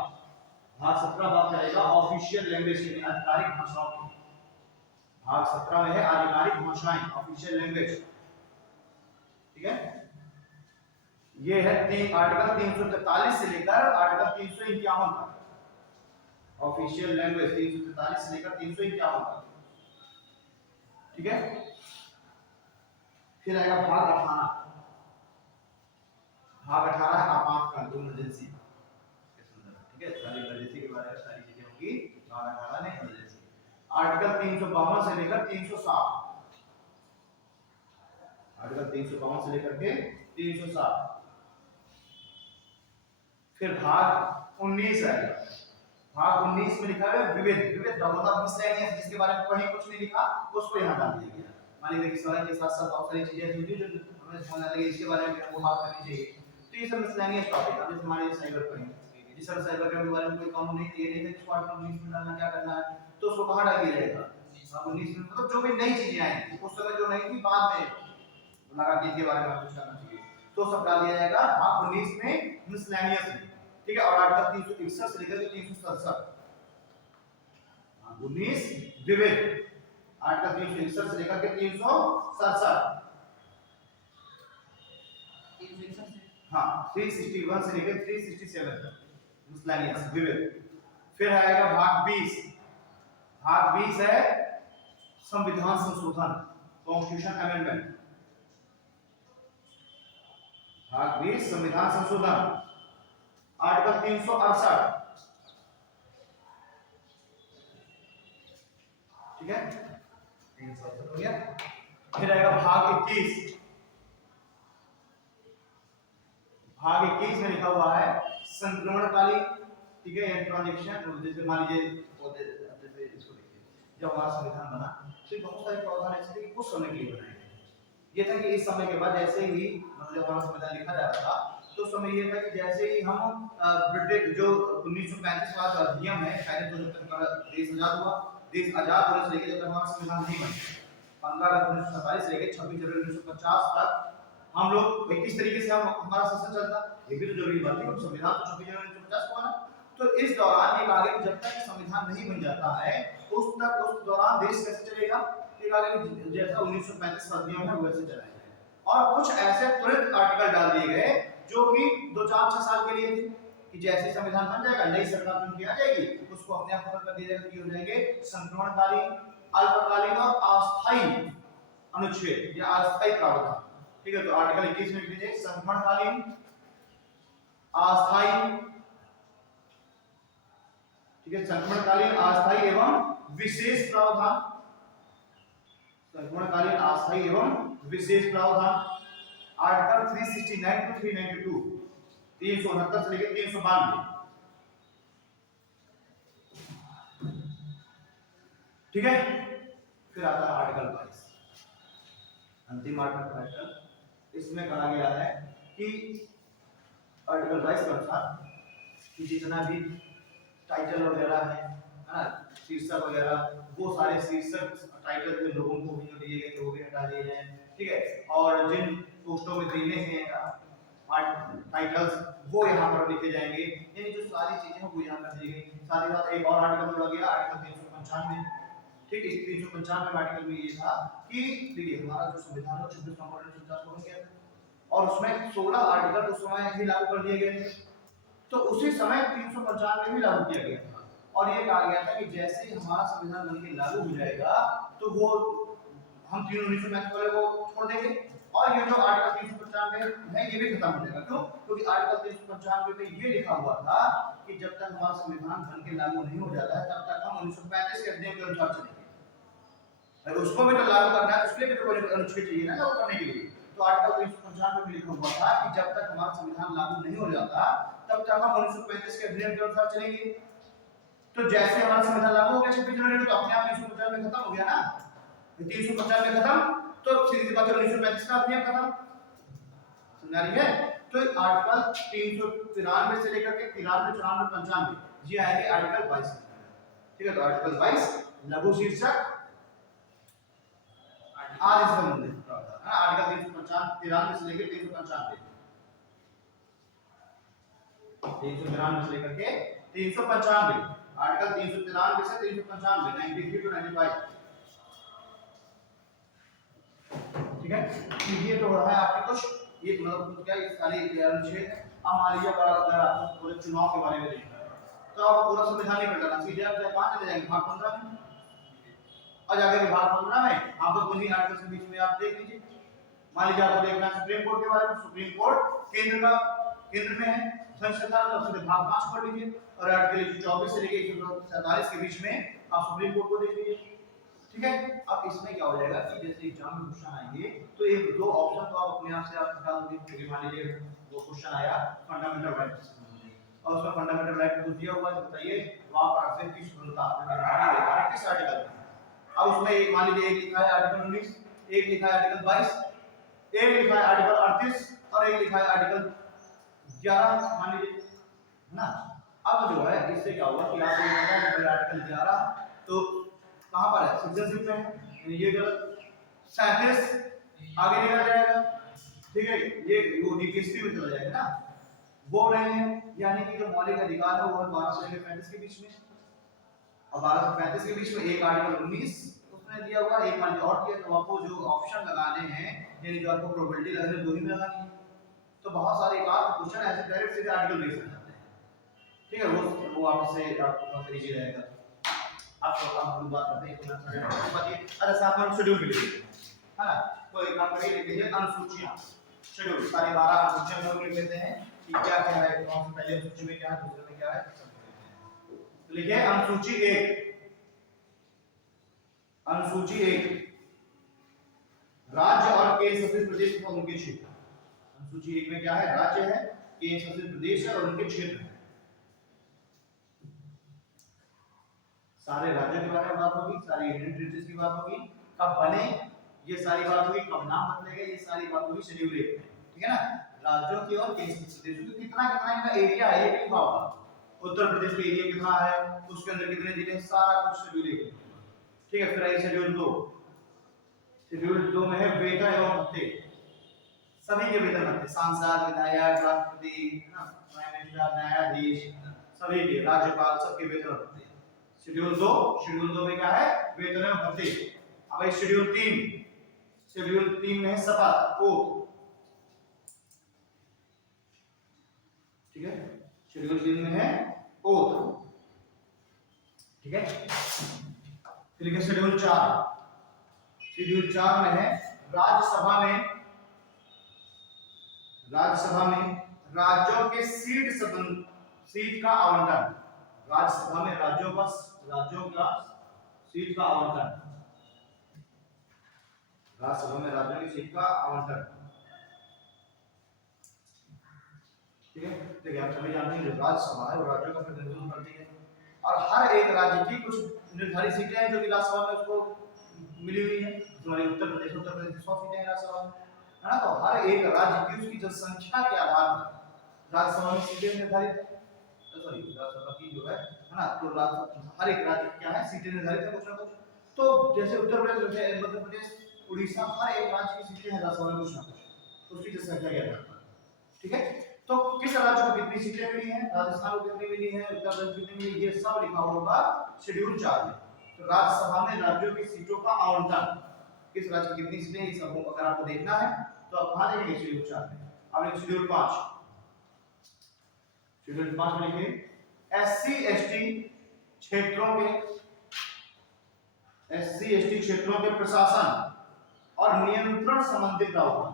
भाग 17 बात करेगा ऑफिशियल लैंग्वेज की, आधिकारिक भाषाओं की। भाग 17 में है आधिकारिक भाषाएं, ऑफिशियल लैंग्वेज, ठीक है। ये है आर्टिकल 343 से लेकर आर्टिकल 351 तक, ऑफिशियल लैंग्वेज 343 से लेकर 351 तक, ठीक है। फिर आएगा भाग 18। भाग 18 है आपातकाल, इमरजेंसी, ठीक है। सारी इमरजेंसी के बारे में सारी चीजें होंगी भाग 18 में, इमरजेंसी। आर्टिकल 352 से लेकर 307, आर्टिकल 352 से लेकर के 307। फिर भाग 19 है, भाग 19 में लिखा है विविध, विविध मतलब मिसलेनियस, जिसके बारे में कहीं कुछ नहीं लिखा उसको यहाँ डाल दिया गया। मान लीजिए कि सवाल के साथ साथ बहुत सारी चीजें होती हैं जो हमें समझ आ रही है, इसके बारे में वो बात करनी चाहिए, तो ये सब मिसलेनियस टॉपिक है। जैसे मान लीजिए साइबर क्राइम, जिस साइबर क्राइम के बारे में कोई कानून नहीं, ये नहीं है कि आर्टिकल 19 में डालना, क्या करना है, तो उसको कहाँ डाल दिया जाएगा? अब 19 में मतलब जो भी नई चीजें आई उस समय जो नहीं थी बाद में लगा कि इसके बारे में कुछ करना चाहिए, तो सब डाल दिया जाएगा भाग 19 में मिसलेनियस में, ठीक है। और आर्टिकल 361 से लेकर 367, 19 विविध, आर्टिकल 361 से लेकर के 367, 361 से हाँ 361 से लेकर 367 मिसलेनियस विविध। फिर आएगा भाग 20, भाग 20 है संविधान संशोधन, कॉन्स्टिट्यूशन अमेंडमेंट। भाग 20 संविधान संशोधन, आर्टिकल 368, ठीक है 368 हो गया। फिर आएगा भाग 21, भाग 21 में लिखा हुआ है संक्रमणकालीन, ठीक है, ट्रांजेक्शन। जैसे मान लीजिए जैसे इसको देखिए, जब हमारा संविधान बना तो बहुत सारे प्रावधान ऐसे थे कि कुछ समय के लिए बनाए गए। ये था कि इस समय के बाद जैसे ही मतलब हमारा संविधान लिखा जा रहा था तो उस समय ये था कि जैसे ही हम ब्रिटिश जो 1935 वाला अधिनियम है, शायद तो जब तक हमारा देश आजाद हुआ, देश आजाद होने से लेकर जब तक हमारा संविधान नहीं बना 15 अगस्त 1947 से लेकर 26 जनवरी 1950 तक हम लोग किस तरीके से हम हमारा शासन चलता, ये भी तो जरूरी बात है। संविधान तो 26 जनवरी 1950 को बना, तो इस दौरान ये आगे जब तक संविधान नहीं बन जाता है उस दौरान देश कैसे चलेगा, ये आगे जैसा 1935 का अधिनियम है वैसे चलाएगा। और कुछ ऐसे त्वरित आर्टिकल डाल दिए गए जो कि 2-4-6 साल के लिए थे कि जैसे संविधान बन जाएगा नई सरकार चुन के आ जाएगी, उसको अपने आप खत्म कर दिया जाएगा, कि हो जाएंगे संक्रमणकालीन, अल्पकालीन और अस्थायी अनुच्छेद या अस्थायी प्रावधान, ठीक है। तो आर्टिकल 21 में लिख लीजिए संक्रमणकालीन, अस्थायी, ठीक है, संक्रमणकालीन, अस्थायी एवं विशेष प्रावधान, संक्रमणकालीन, अस्थायी एवं विशेष प्रावधान। आर्टिकल 369 टू 392, 369 से लेकर 392, ठीक है। फिर आता है आर्टिकल 22, अंतिम आर्टिकल। इसमें कहा गया है कि आर्टिकल 22 के अनुसार कि जितना भी टाइटल वगैरह है ना, शीर्षक वगैरह, वो सारे शीर्षक टाइटल के लोगों को भी जो दिए गए थे वो भी हटा दिए जाए, ठीक है। और जिन पोस्टों में देने हैं टाइटल्स वो यहाँ पर लिखे जाएंगे, यानी जो सारी चीजें हैं वो यहाँ कर दी गई। साथ ही साथ एक और आर्टिकल जोड़ा गया, आर्टिकल 395, ठीक है। इस 395 आर्टिकल में ये था कि देखिए हमारा जो संविधान है 26 नवंबर 1950 को बन गया और उसमें 16 आर्टिकल उस समय ही लागू कर दिए गए थे, तो उसी समय 395 भी लागू किया गया था। और ये कहा गया था कि जैसे ही हमारा संविधान बनके लागू हो जाएगा तो वो हम 1935 वाले को छोड़ देंगे और ये जो आर्टिकल 395 है ये भी खत्म हो जाएगा। क्यों? क्योंकि आर्टिकल 395 में ये लिखा हुआ था कि जब तक हमारा संविधान बनके लागू नहीं हो जाता है तब तक हम 1935 के अधिनियम के अनुसार चलेंगे। अगर उसको भी तो लागू करना है, उसके लिए भी तो अनुच्छेद चाहिए ना लागू करने के लिए। तो आर्टिकल 395 में लिखा हुआ था कि जब तक हमारा संविधान लागू नहीं हो जाता तब तक हम 1935 के अधिनियम के अनुसार चलेंगे। तो जैसे हमारा संविधान लागू हो गया 26 जनवरी को, तो अपने आप 395 में खत्म हो गया ना, 395 में खत्म, तो सीधी सी बात है 1935 का अधिनियम खत्म, समझ रही है। तो आर्टिकल 393 से लेकर के 93, 94, 95 ये आएंगे आर्टिकल 22, ठीक है। तो आर्टिकल 22 लघु शीर्षक आज इसका मूल्य है आर्टिकल 393 से लेकर 395, 393 से लेकर के 395, आर्टिकल 393 से 395, 93 टू 95, ठीक है। ये तो है आपके कुछ ये मतलब क्या ये सारी अनुच्छेद है। अब मान लीजिए अगर आपको पूरे चुनाव के बारे में देखना है तो आप पूरा संविधान नहीं पढ़ना, सीधे आप कहां चले जाएंगे भाग 15 में, और जाकर के भाग 15 में आप तो उन्हीं आर्टिकल के बीच में आप देख लीजिए। मान लीजिए आपको देखना है सुप्रीम कोर्ट के बारे में, सुप्रीम कोर्ट केंद्र में है, संसद तो सीधे भाग 5 पढ़ लीजिए और आर्टिकल 24 से लेकर 147 के बीच में आप सुप्रीम कोर्ट को देख लीजिए, ठीक है। अब इसमें क्या हो जाएगा कि जैसे एग्जाम में क्वेश्चन आएंगे तो एक दो ऑप्शन तो आप अपने आप से आप निकाल दोगे। मान लीजिए वो क्वेश्चन आया फंडामेंटल राइट्स और उसमें फंडामेंटल राइट को दिया हुआ है, बताइए वहां पर आपसे किस स्वतंत्रता किस आर्टिकल में। अब उसमें एक मान लीजिए एक लिखा है आर्टिकल 19, एक लिखा है आर्टिकल 22, एक लिखा है आर्टिकल 38 और एक लिखा है आर्टिकल 11 मान लीजिए, है ना। अब जो है इससे क्या हुआ कि आपको आर्टिकल 11 तो कहां पर है, सिटीजनशिप में है, ये गलत। 37 आगे निकल जाएगा, ठीक है, ये वो डीपीएसपी में चला जाएगा ना, बोल रहे हैं यानी कि जो मौलिक अधिकार है वो 12 से लेकर 35 के बीच में। अब 12 से 35 के बीच में एक आर्टिकल 19 उसमें दिया हुआ, एक आर्टिकल और दिया, तो आपको जो ऑप्शन लगाने हैं यानी जो आपको प्रोबेबिलिटी लगानी है दो ही में लगानी है। तो बहुत सारे एक आध क्वेश्चन ऐसे डायरेक्ट सीधे आर्टिकल बेस में जाते हैं, ठीक है, वो आपसे आपको बहुत इजी रहेगा। अब हम बात करते हैं तो बताइए। अच्छा साथ में शेड्यूल भी लिखिए, है ना, तो एक काम करिए, लिख लीजिए अनुसूचियां, शेड्यूल सारी 12 अनुसूचियां हम लिख लेते हैं कि क्या क्या है, कौन सी पहले अनुसूची में क्या है, दूसरे में क्या है, तो लिखिए अनुसूची 1। अनुसूची 1 राज्य और केंद्र शासित प्रदेश तथा उनके क्षेत्र। अनुसूची 1 में क्या है, राज्य है, केंद्र शासित प्रदेश है और उनके क्षेत्र है। सारे राज्यों के बारे में बात होगी, सारी यूनियन टेरिटरीज की बात होगी, कब बने ये सारी बात होगी, कब नाम बदलेगा ये सारी बात होगी शेड्यूल 1 में, ठीक है ना। राज्यों की और केंद्र शासित प्रदेशों की कितना कितना इनका एरिया है ये भी लिखा होगा, उत्तर प्रदेश का एरिया कितना है, उसके अंदर कितने जिले हैं, सारा कुछ शेड्यूल 1 में, ठीक है। फिर आइए शेड्यूल 2। शेड्यूल 2 में है वेतन एवं भत्ते, सभी के वेतन भत्ते, सांसद, विधायक, राष्ट्रपति, है ना, प्राइम मिनिस्टर, न्यायाधीश, सभी के, राज्यपाल, सबके वेतन भत्ते। शेड्यूल 2 में क्या है, वेतन एवं भत्ते। अब भाई शेड्यूल 3 में है शपथ, ओथ, ठीक है, शेड्यूल 3 में है ओथ, ठीक है। फिर लिखिए शेड्यूल 4 में है राज्यसभा में राज्यों के सीट का आवंटन, राज्यसभा में राज्यों का सीट का आवंटन, राज्यसभा में राज्यों की सीट का आवंटन, ठीक है। देखिए आप सभी जानते हैं जो राज्यसभा है वो राज्यों का प्रतिनिधित्व करती है और हर एक राज्य की कुछ निर्धारित सीटें हैं जो कि राज्यसभा में उसको मिली हुई है। हमारे उत्तर प्रदेश की 100 सीटें हैं राज्यसभा में, है ना, तो हर एक राज्य की उसकी जनसंख्या के आधार पर राज्यसभा में सीटें निर्धारित है, सॉरी राज्यसभा की जो है ना, तो हर एक राज्य क्या है सीटें निर्धारित है कुछ ना कुछ। तो जैसे उत्तर प्रदेश, जैसे मध्य प्रदेश, उड़ीसा, हर एक राज्य की सीटें हैं राज्यसभा में कुछ ना कुछ, उसकी जनसंख्या के आधार पर, ठीक है। तो किस राज्य को कितनी सीटें मिली हैं, राजस्थान को कितनी मिली हैं, उत्तर प्रदेश को कितनी मिली, ये सब लिखा होगा शेड्यूल 4 में। तो राज्यसभा में राज्यों की सीटों का आवंटन, किस राज्य की कितनी सीटें, ये सब अगर आपको देखना है तो आप कहां देखेंगे, शेड्यूल 4 में। अब लिखिए शेड्यूल 5 में लिखिए एससी एसटी क्षेत्रों के प्रशासन और नियंत्रण संबंधी प्रावधान,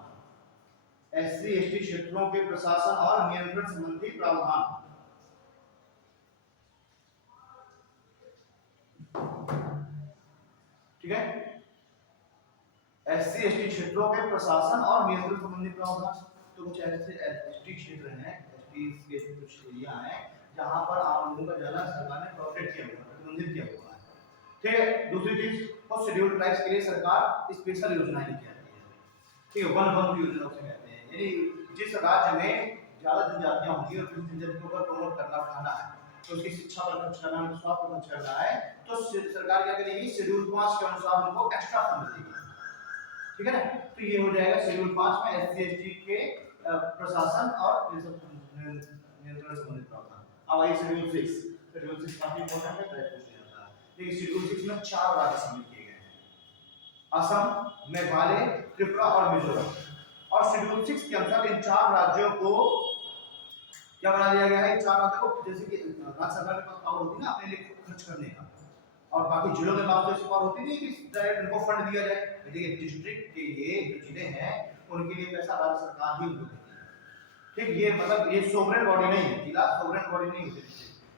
एससी एसटी क्षेत्रों के प्रशासन और नियंत्रण संबंधी प्रावधान, ठीक है। एससी एसटी क्षेत्रों के प्रशासन और नियंत्रण संबंधी प्रावधान, तो कुछ ऐसे एसटी क्षेत्र हैं, एसटी के कुछ एरिया हैं जहां पर आम लोगों का जाना सरकार ने प्रोटेक्ट किया हुआ है, प्रतिबंधित किया हुआ है, ठीक है। दूसरी चीज, और शेड्यूल ट्राइब्स के लिए सरकार स्पेशल योजनाएं लेके आती है, ठीक है, वन योजना उसे कहते हैं, यानी जिस राज्य में ज्यादा जनजातियां होंगी और जिन जनजातियों को प्रमोट करना बढ़ाना है, तो उसकी शिक्षा पर खर्च करना है, स्वास्थ्य पर खर्च करना है, तो सरकार क्या करेगी, शेड्यूल 5 के अनुसार उनको एक्स्ट्रा फंड देगी, ठीक है ना। तो ये हो जाएगा शेड्यूल 5 में एससी एसटी के प्रशासन और नियंत्रण संबंधित प्रावधान। अब आइए शेड्यूल 6 काफी इंपॉर्टेंट है, ट्राई पूछ लिया था। देखिए शेड्यूल 6 में 4 राज्य शामिल किए गए हैं, असम, मेघालय, त्रिपुरा और मिजोरम। और शेड्यूल 6 के अनुसार इन 4 राज्यों को क्या बना दिया गया है, 4 राज्यों को, जैसे कि राज्य सरकार के पास पावर होती है ना अपने लिए खर्च करने का, और बाकी जिलों के पास तो ऐसी पावर होती नहीं कि डायरेक्ट उनको फंड दिया जाए। देखिए डिस्ट्रिक्ट के लिए जो जिले हैं उनके लिए पैसा राज्य सरकार ही उनको देती है, ठीक, ये मतलब ये सोवरेन बॉडी नहीं है, जिला सोवरेन बॉडी नहीं होती,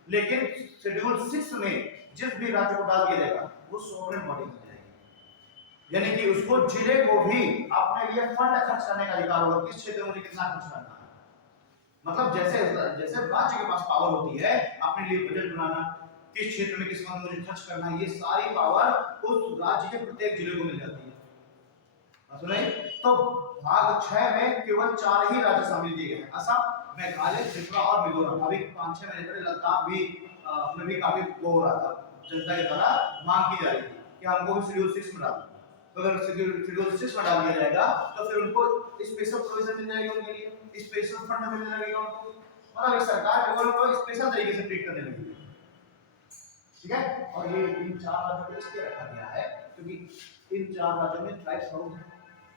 लेकिन शेड्यूल 6 में जिस भी राज्य को डाल दिया जाएगा वो सोवरेन बॉडी बन जाएगी, यानी कि उसको जिले को भी अपने लिए फंड खर्च करने का अधिकार होगा, किस क्षेत्र में मुझे कितना खर्च करना है। मतलब जैसे राज्य के पास पावर होती है अपने लिए बजट बनाना, किस क्षेत्र में किस फंड मुझे खर्च करना है, ये सारी पावर उस राज्य के प्रत्येक जिले को मिल जाती है। सुनिए, तो भाग 6 में केवल 4 ही राज्य शामिल किए गए हैं, असम, मेघालय, त्रिपुरा और मिजोरम। अभी 5-6 महीने पहले लद्दाख भी में भी काफी वो हो रहा था, जनता के द्वारा मांग की जा रही थी कि हमको भी शेड्यूल 6 में डालो। तो अगर शेड्यूल 6 में डाल दिया जाएगा तो फिर उनको स्पेशल प्रोविजन मिल जाएगी, उनके लिए स्पेशल फंड मिलने लगेगा उनको, मतलब सरकार केवल उनको स्पेशल तरीके से ट्रीट करने लगेगी। ठीक है, और ये इन 4 राज्यों को इसलिए रखा गया है क्योंकि इन 4 राज्यों में ट्राइब्स बहुत हैं,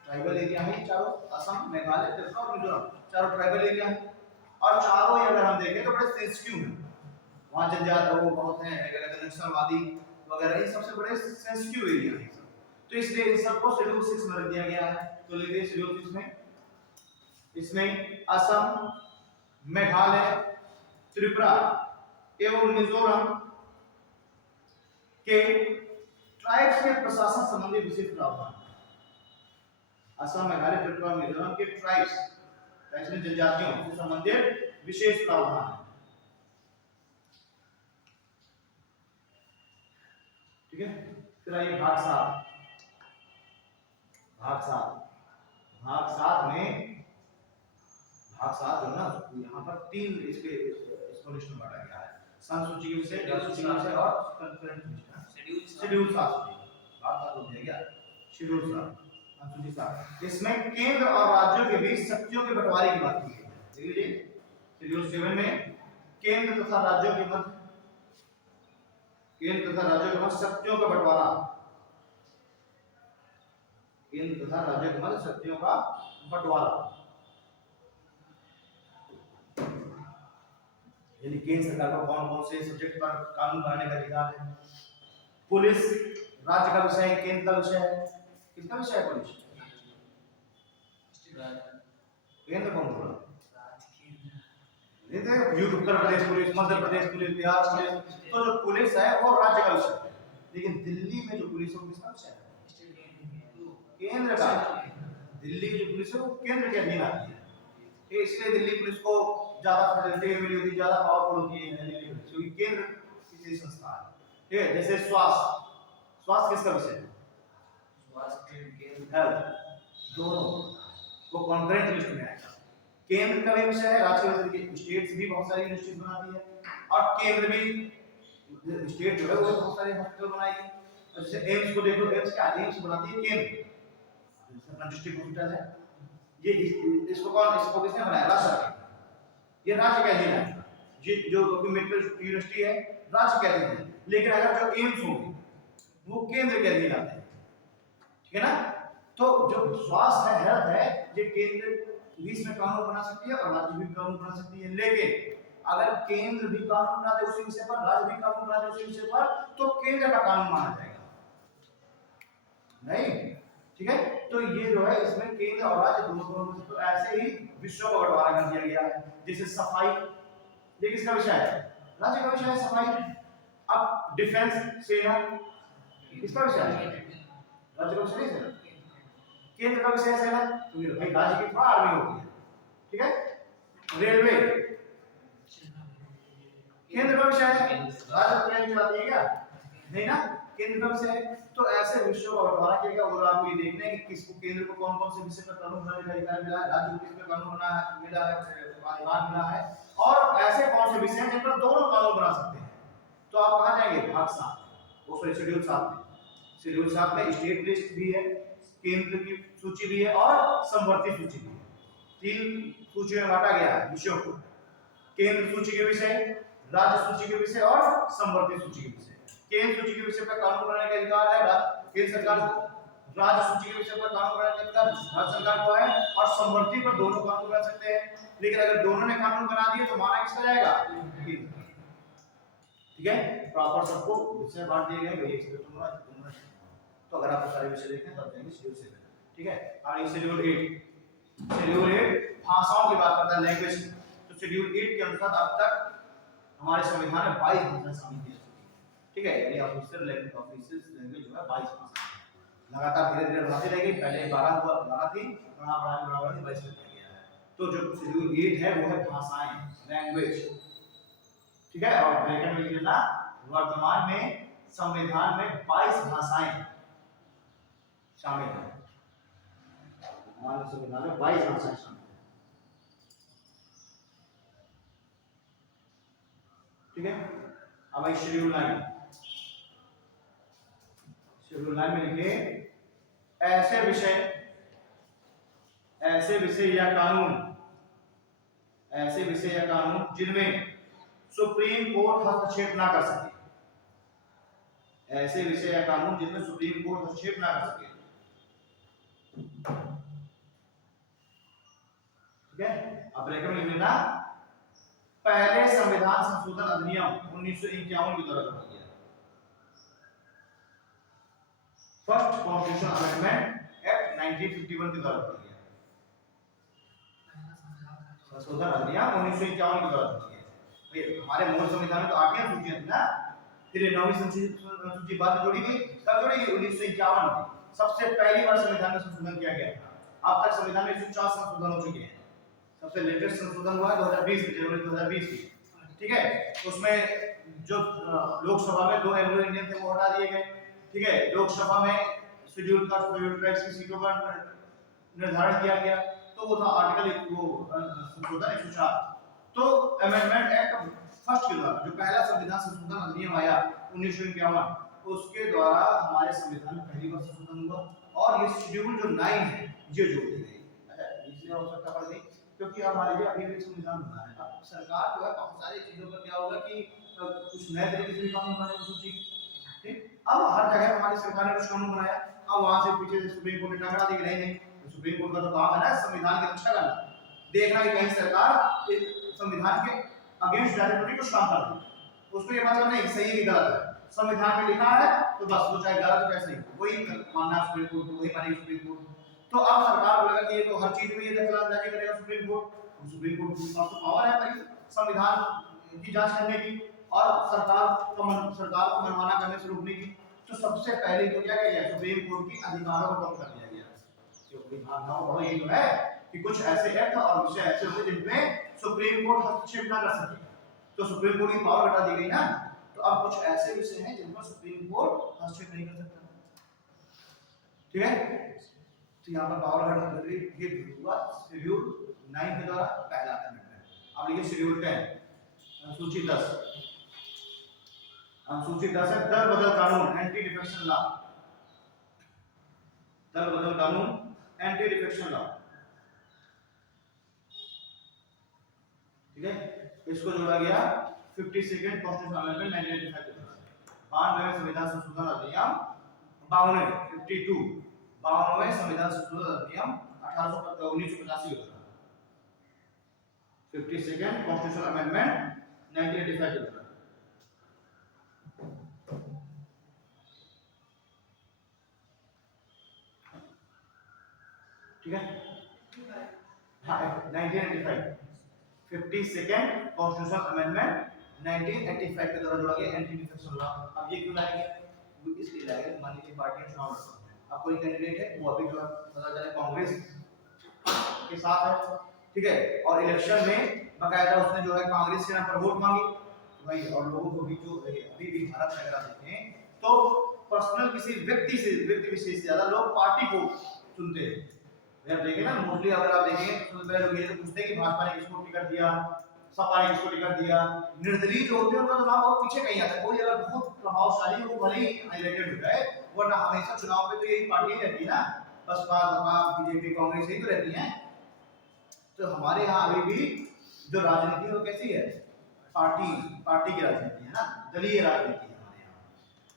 ट्राइबल एरिया है चारों, असम, मेघालय, त्रिपुरा और मिजोरम, चारों ट्राइबल एरिया हैं। और चारों ही अगर हम देखें तो बड़े सेंसिटिव हैं, वहां जनजाति वो बहुत हैं, क्या कहते हैं नक्सलवादी वगैरह, ये सबसे बड़े सेंसिटिव एरिया हैं। तो इसलिए इन सबको शेड्यूल 6 में रख दिया गया है। तो लिखिए शेड्यूल 6 में, इसमें असम, मेघालय, त्रिपुरा एवं मिजोरम के ट्राइब्स के प्रशासन संबंधी विशेष प्रावधान। असम, मेघालय, त्रिपुरा, मिजोरम के ट्राइब्स में जनजातियों से संबंधित विशेष प्रावधान। ठीक है, फिर आइए भाग 7। भाग 7 में भाग 7 जो ना यहाँ पर 3 इसको लिस्ट में बांटा गया है, संसूची के विषय, सूची के विषय और कंकरेंट विषय। शेड्यूल 7 भाग 7 हो गया, शेड्यूल 7 अनुसूची 7। इसमें केंद्र और राज्यों के बीच शक्तियों के बंटवारे की बात की गई है। देख लीजिए शेड्यूल 7 में केंद्र तथा राज्यों के मध्य शक्तियों का बंटवारा, केंद्र तथा राज्यों के मध्य शक्तियों का बंटवारा, यानी केंद्र सरकार को कौन कौन से सब्जेक्ट पर कानून बनाने का अधिकार है। पुलिस राज्य का विषय है, केंद्र का विषय है। किसका विषय है पुलिस? केंद्र कौन बोला? Uttar Pradesh police, Madhya Pradesh police, Bihar police, तो जो पुलिस है वो राज्य का विषय है। लेकिन दिल्ली में जो पुलिस है वो किसका विषय है? केंद्र का। दिल्ली की जो पुलिस है वो केंद्र के अधीन आती है, इसलिए दिल्ली पुलिस को ज्यादा फैसिलिटी मिली होती है, ज्यादा पावरफुल होती है दिल्ली पुलिस, क्योंकि केंद्र की संस्था है। ठीक है, जैसे स्वास्थ्य किसका विषय है? हेल्थ, दोनों वो कॉन्करेंट लिस्ट में आएगा। केंद्र का भी विषय है, राज्य का विषय। स्टेट्स भी बहुत सारी यूनिवर्सिटीज बनाती है और केंद्र भी, स्टेट जो है वो बहुत सारे हॉस्पिटल बनाएगी। जैसे एम्स को देखो, एम्स क्या एम्स बनाती है केंद्र, अपना डिस्ट्रिक्ट हॉस्पिटल है ये, इसको किसने बनाया? राज्य सरकार। ये राज्य के अधीन है, ये जो मेडिकल यूनिवर्सिटी है राज्य के अधीन है, लेकिन अगर जो एम्स होंगे वो केंद्र के अधीन आते हैं। ठीक है ना, तो जो स्वास्थ्य है, हेल्थ है, ये केंद्र भी इसमें कानून बना सकती है और राज्य भी कानून बना सकती है। लेकिन अगर केंद्र भी कानून बना दे उसी विषय पर, राज्य भी कानून बना दे उसी विषय पर, तो केंद्र का कानून माना जाएगा नहीं। ठीक है, तो ये जो है इसमें केंद्र और राज्य दोनों, तो ऐसे ही विषयों का बंटवारा कर दिया गया है। जैसे सफाई, ये किसका विषय है? राज्य का विषय है सफाई। अब डिफेंस, सेना, किसका विषय है? राज्य का विषय है। केंद्र का विषय है सेना, तो भाई राज्य की थोड़ा आर्मी होती है। ठीक है, रेलवे केंद्र का विषय है, राज्य ट्रेन चलाती है क्या? नहीं ना, केंद्र का विषय है। तो ऐसे विषयों का बंटवारा किया गया और आपको ये देखना है कि किसको, केंद्र को कौन कौन से विषय पर कानून बनाने का अधिकार मिला है, राज्य को किस पर कानून मिला है, अधिकार मिला है, और ऐसे कौन से विषय हैं जिन पर दोनों कानून बना सकते हैं। तो आप कहां जाएंगे? भाग 7, वो फिर शेड्यूल 7 में। शेड्यूल 7 में स्टेट लिस्ट भी है, केंद्र की सूची भी है और समवर्ती सूची भी है। 3 सूची में बांटा गया है विषयों को, केंद्र सूची के विषय, राज्य सूची के विषय और समवर्ती सूची के विषय। केंद्र सूची के विषय पर कानून बनाने का अधिकार है केंद्र सरकार को, राज्य सूची के विषय पर कानून बनाने का अधिकार राज्य सरकार को है, और समवर्ती पर दोनों कानून बना सकते हैं। लेकिन अगर दोनों ने कानून बना दिए तो माना किसका जाएगा? ठीक है, प्रॉपर सबको विषय बांट दिए गए, एक से तुमरा। तो अगर आप सारे विषय देखें तो आप जाएंगे शेड्यूल 7। ठीक है, और ये शेड्यूल 8 भाषाओं की बात करता है, लैंग्वेज। तो शेड्यूल 8 के अनुसार अब तक हमारे संविधान में 22 भाषाएं शामिल की जा चुकी है। ठीक है, यानी ऑफिशियल लैंग्वेज जो है 22 भाषा लगातार धीरे धीरे बढ़ाती रहेगी। पहले 12 थी, बढ़ा 22 कर दिया गया है। तो जो शेड्यूल 8 है वो है भाषाएं, लैंग्वेज। ठीक है, और ब्रैकेट में लिख लेना, वर्तमान में संविधान में 22 भाषाएं शामिल हैं। हमारे संविधान में 22 भाषाएं शामिल हैं। ठीक है, अब आई शेड्यूल 9। शेड्यूल 9 में लिखे ऐसे विषय या कानून जिनमें सुप्रीम कोर्ट हस्तक्षेप ना कर सके। ऐसे विषय या कानून जिनमें सुप्रीम कोर्ट हस्तक्षेप ना कर सके। ठीक है, अब ब्रैकेट में लिख लेना पहले संविधान संशोधन अधिनियम 1951 के द्वारा जोड़ा गया। फर्स्ट कॉन्स्टिट्यूशन अमेंडमेंट एक्ट 1951 के द्वारा जोड़ा गया। संशोधन अधिनियम 1951 के द्वारा जोड़ा गया। हमारे मूल संविधान में तो 8 अनुसूचियां थी ना, फिर 9वीं अनुसूची बाद जोड़ी गई। कब जोड़ी गई? 1951 में सबसे पहली बार संविधान में संशोधन किया गया था। अब तक संविधान में 104 संशोधन हो चुके हैं। सबसे लेटेस्ट संशोधन हुआ है 2020 में, जनवरी 2020 में। ठीक है, उसमें जो लोकसभा में 2 एंग्लो इंडियन थे वो हटा दिए गए। ठीक है, लोकसभा में शेड्यूल कास्ट शेड्यूल ट्राइब्स की सीटों का निर्धारण किया गया, तो वो था आर्टिकल वो संशोधन 104। तो अमेंडमेंट एक्ट फर्स्ट के द्वारा जो पहला संविधान संशोधन अधिनियम आया 1951, उसके द्वारा हमारे संविधान में पहली बार संशोधन हुआ। और ये शेड्यूल जो 9 है ये जोड़ दी गई। इसलिए आवश्यकता पड़ गई क्योंकि अब मान लीजिए अभी भी संविधान बना है, अब सरकार जो है बहुत सारी चीजों पर क्या होगा कि कुछ नए तरीके से भी कानून बनाने की सोची। ठीक, अब हर जगह हमारी सरकार ने कुछ कानून बनाया, अब वहां से पीछे से सुप्रीम कोर्ट ने टकरा दी कि नहीं, सुप्रीम कोर्ट का तो काम है ना संविधान की रक्षा करना, देखना कि कहीं सरकार संविधान के अगेंस्ट जाने तो कुछ काम कर रही। उसको ये मतलब नहीं सही है गलत है, संविधान में लिखा है तो बस वो चाहे गलत हो चाहे सही, वही मानना सुप्रीम कोर्ट, वही मानेगी सुप्रीम कोर्ट। तो अब सरकार बोलेगा कि ये तो हर चीज में ये दखलंदाजी करेगा सुप्रीम कोर्ट। सुप्रीम कोर्ट के पास तो पावर है भाई संविधान की जांच करने की और सरकार को मनमाना करने से रोकने की। तो सबसे पहले तो क्या किया गया, सुप्रीम कोर्ट की अधिकारों को कम कर दिया गया। क्योंकि भावनाओं बड़ा ये तो है कि कुछ ऐसे एक्ट और विषय ऐसे हुए जिनमें सुप्रीम कोर्ट हस्तक्षेप ना कर सके, तो सुप्रीम कोर्ट की पावर हटा दी गई ना। तो अब कुछ ऐसे विषय हैं जिन पर सुप्रीम कोर्ट हस्तक्षेप नहीं कर सकता। ठीक है, तो यहाँ पर पावर हटा दी गई। ये हुआ शेड्यूल 9 के द्वारा पहला अमेंडमेंट। अब लिखिए शेड्यूल 10 अनुसूची 10। अनुसूची 10 है दल बदल कानून, एंटी डिफेक्शन लॉ। दल बदल कानून, एंटी डिफेक्शन लॉ। ठीक है, इसको जोड़ा गया 52nd कॉन्स्टिट्यूशन अमेंडमेंट 1985 के द्वारा। 92वें संविधान संशोधन अधिनियम 52वें संविधान संशोधन अधिनियम 1985 के द्वारा। 52nd कॉन्स्टिट्यूशन अमेंडमेंट 1985 के द्वारा। ठीक है, हाँ 1985 52nd कॉन्स्टिट्यूशन अमेंडमेंट 1985 के द्वारा जोड़ा गया एंटी डिफेक्शन लॉ। अब ये क्यों लाया गया? इसलिए लाया गया मान लीजिए पार्टियां चुनाव लड़ सकते हैं, अब कोई कैंडिडेट है वो अभी जो पता चले कांग्रेस के साथ है, ठीक है, और इलेक्शन में बकायदा उसने जो है कांग्रेस के नाम पर वोट मांगी भाई, और लोगों को भी जो अभी भी भारत में अगर देखें तो पर्सनल किसी व्यक्ति विशेष से ज्यादा लोग पार्टी को चुनते हैं। यार देखें ना, मोस्टली अगर आप देखें तो पहले लोग ये पूछते हैं कि भाजपा ने किसको टिकट दिया, सपा ने किसको टिकट दिया। निर्दलीय जो होते हैं उनका तो नाम बहुत पीछे कहीं आता है। कोई अगर बहुत प्रभावशाली हो वो भले ही हाईलाइटेड हो जाए, वरना हमेशा चुनाव में तो यही पार्टियां रहती है ना, बसपा सपा बीजेपी कांग्रेस यही तो रहती हैं। तो हमारे यहाँ अभी भी जो राजनीति है वो कैसी है, पार्टी की राजनीति है ना, दलीय राजनीति है हमारे यहाँ।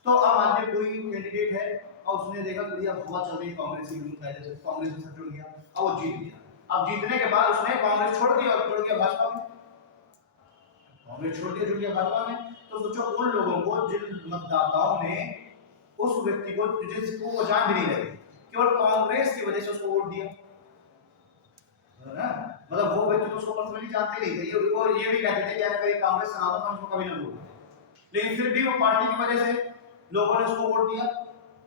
तो अब मान लीजिए कोई कैंडिडेट है और उसने देखा कि अब हवा चल रही कांग्रेस की कायदे से, कांग्रेस में जुड़ गया और वो जीत गया। अब जीतने के बाद उसने कांग्रेस छोड़ दिया और जुड़ गया भाजपा में, कांग्रेस छोड़ दिया जुड़ गया भाजपा में। तो सोचो उन लोगों को जिन मतदाताओं ने उस व्यक्ति को जिसको वो जान भी नहीं रहे, केवल कांग्रेस की वजह से उसको वोट दिया ना, मतलब वो व्यक्ति तो उसको पर्सनली जानते नहीं थे, वो ये भी कहते थे कि अगर कांग्रेस से आता था उसको कभी ना वोट देते, लेकिन फिर भी वो पार्टी की वजह से लोगों ने उसको वोट दिया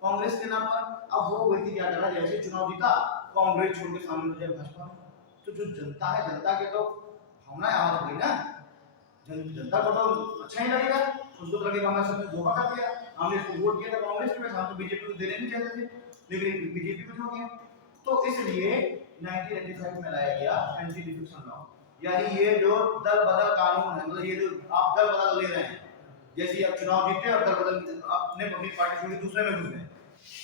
कांग्रेस के नाम पर। अब वो व्यक्ति क्या कर रहा है, जैसे चुनाव जीता कांग्रेस छोड़ के सामने हो जाए भाजपा। तो जो जनता है, जनता के तो भावनाएं आवाज हो गई ना, जनता को तो अच्छा ही लगेगा, उसको तो लगेगा हमारे साथ धोखा कर दिया, हमने इसको वोट किया था कांग्रेस के, हम तो बीजेपी को देने नहीं चाहते थे लेकिन बीजेपी को हो गया। तो इसलिए 1985 में लाया गया एंटी डिफेक्शन लॉ। यानी ये जो दल बदल कानून है, मतलब ये जो आप दल बदल ले रहे हैं, जैसे आप चुनाव जीते और दल बदल अपने अपनी पार्टी छोड़ के दूसरे में घुस गए,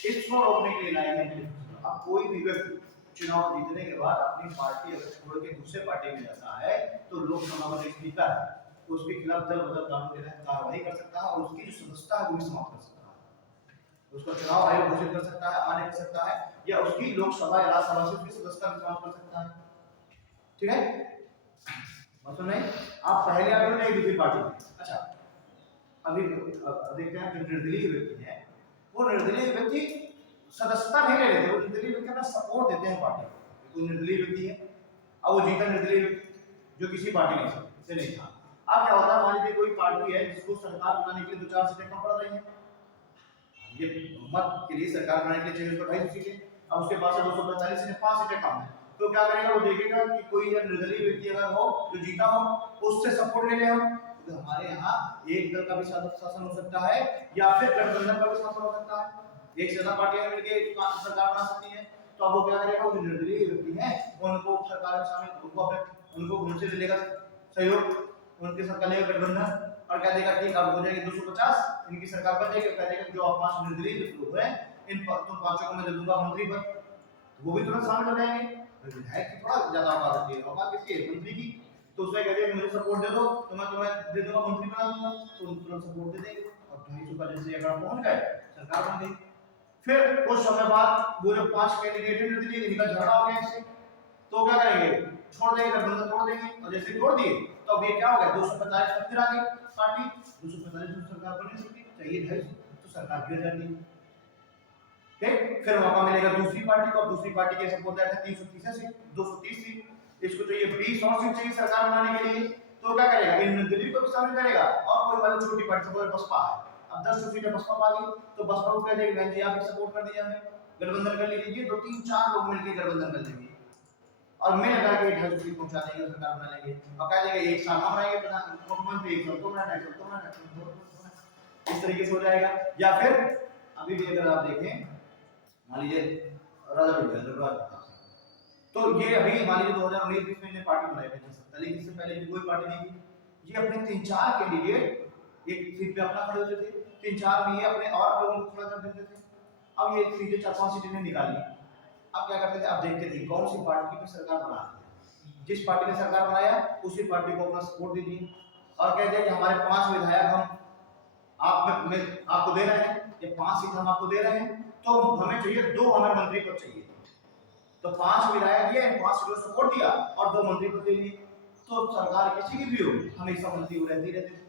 इसको रोकने के लिए लाया गया एंटी डिफेक्शन लॉ। अब कोई भी व्यक्ति चुनाव जीतने के बाद अपनी पार्टी अगर छोड़ के दूसरे पार्टी में जाता है तो लोकसभा में स्पीकर है, तो उसके खिलाफ दल बदल कानून के तहत कार्रवाई कर सकता है और उसकी जो सदस्यता है वो भी समाप्त कर सकता है। उसको चुनाव आयोग घोषित कर सकता है, अमान्य कर सकता है, या उसकी लोकसभा या राज्यसभा से उसकी सदस्यता भी समाप्त कर सकता है। ठीक है, मतलब नहीं आप पहले आगे नहीं दूसरी पार्टी में। अच्छा, अभी देखते हैं जो निर्दलीय व्यक्ति है, वो निर्दलीय व्यक्ति सदस्यता नहीं ले लेते, वो निर्दलीय व्यक्ति अपना सपोर्ट देते हैं पार्टी को। कोई निर्दलीय व्यक्ति है, अब वो जीता निर्दलीय व्यक्ति जो किसी पार्टी से नहीं था। अब क्या होता है, मान लीजिए कोई पार्टी है जिसको सरकार बनाने के लिए 2-4 सीटें कम पड़ रही हैं, ये मत के लिए सरकार बनाने के लिए चाहिए उसको 250 सीटें, अब उसके पास 245 सीटें, 5 सीटें कम है, तो क्या करेगा, वो देखेगा कि कोई निर्दलीय व्यक्ति अगर हो जो जीता हो उससे सपोर्ट ले ले हम, तो हमारे यहाँ एक दल का भी शासन हो सकता है या फिर गठबंधन का भी शासन हो सकता है, एक से ज्यादा पार्टियां मिलकर सरकार बना सकती हैं। तो अब वो क्या करेगा, वो निर्दलीय व्यक्ति हैं उनको सरकार में शामिल, उनको उनसे लेगा सहयोग, उनके साथ करेगा गठबंधन और क्या देगा, ठीक अब हो जाएगी 250, इनकी सरकार बन जाएगी, क्या देगा जो 5 निर्दलीय लोग हैं इन तुम 5 को मैं दे दूंगा मंत्री पद, वो भी तुरंत शामिल हो जाएंगे। विधायक की थोड़ा ज्यादा औकात होती है, औकात किसकी है, मंत्री की, तो उसमें कहते हैं मुझे सपोर्ट दे दो तो मैं तुम्हें दे दूंगा, मंत्री बना दूंगा, तो उनको तुरंत सपोर्ट दे देंगे और 250 से अगर पहुंच गए सरकार बन गई। फिर कुछ समय बाद वो जो 5 कैंडिडेट निर्दलीय इनका झगड़ा हो गया इससे, तो क्या करेंगे, छोड़ देंगे, गठबंधन तोड़ देंगे, और जैसे तोड़ दिए तो अब ये क्या हो गया, 245 में फिर आ गई पार्टी, 245 में सरकार बन नहीं सकती, चाहिए 250 तो सरकार गिर जाती है। ठीक, फिर मौका मिलेगा दूसरी पार्टी को, दूसरी पार्टी के सपोर्ट है 330 सीट, 230 सीट, इसको चाहिए 20 और सीट चाहिए सरकार बनाने के लिए, तो क्या करेगा, इन निर्दलीय को भी शामिल करेगा और कोई वाली छोटी पार्टी सपोज बसपा है, अब 10 सीटें बसपा पा गई तो बसपा को कह देगा बहन जी आप भी सपोर्ट कर दीजिए, हमें गठबंधन कर लीजिए, 2-3-4 लोग मिलकर गठबंधन कर लेंगे और मिल करके 250 सीट पहुंचा देंगे, सरकार बना लेंगे और कह देगा एक साल हम रहेंगे प्रधान मुख्यमंत्री, एक साल तुम रहना, एक साल तुम रहना, इस तरीके से हो जाएगा। या फिर अभी भी अगर आप देखें, मान लीजिए राजा विद्याधर, तो ये अभी मान लीजिए 2019 में इन्हें पार्टी बनाई थी, लेकिन इससे पहले भी कोई पार्टी नहीं थी, ये अपने 3-4 कैंडिडेट एक सीट पे अपना खड़े होते थे, 3-4 में ये अपने और लोगों को खड़ा कर देते थे, अब ये सीटें 4-5 सीटें ने निकाली, अब क्या करते थे, आप देखते थे कौन सी पार्टी की सरकार बना है, जिस पार्टी ने सरकार बनाया उसी पार्टी को अपना सपोर्ट दीजिए और कह दिया कि हमारे 5 विधायक हम आपको दे रहे हैं, ये 5 सीट हम आपको दे रहे हैं, तो हमें चाहिए 2 हमें मंत्री पद चाहिए, तो 5 विधायक दिए, 5 सीटों सपोर्ट दिया और 2 मंत्री पद दे दिए, तो सरकार किसी की भी हो हमेशा मंत्री वो रहती रहती थी।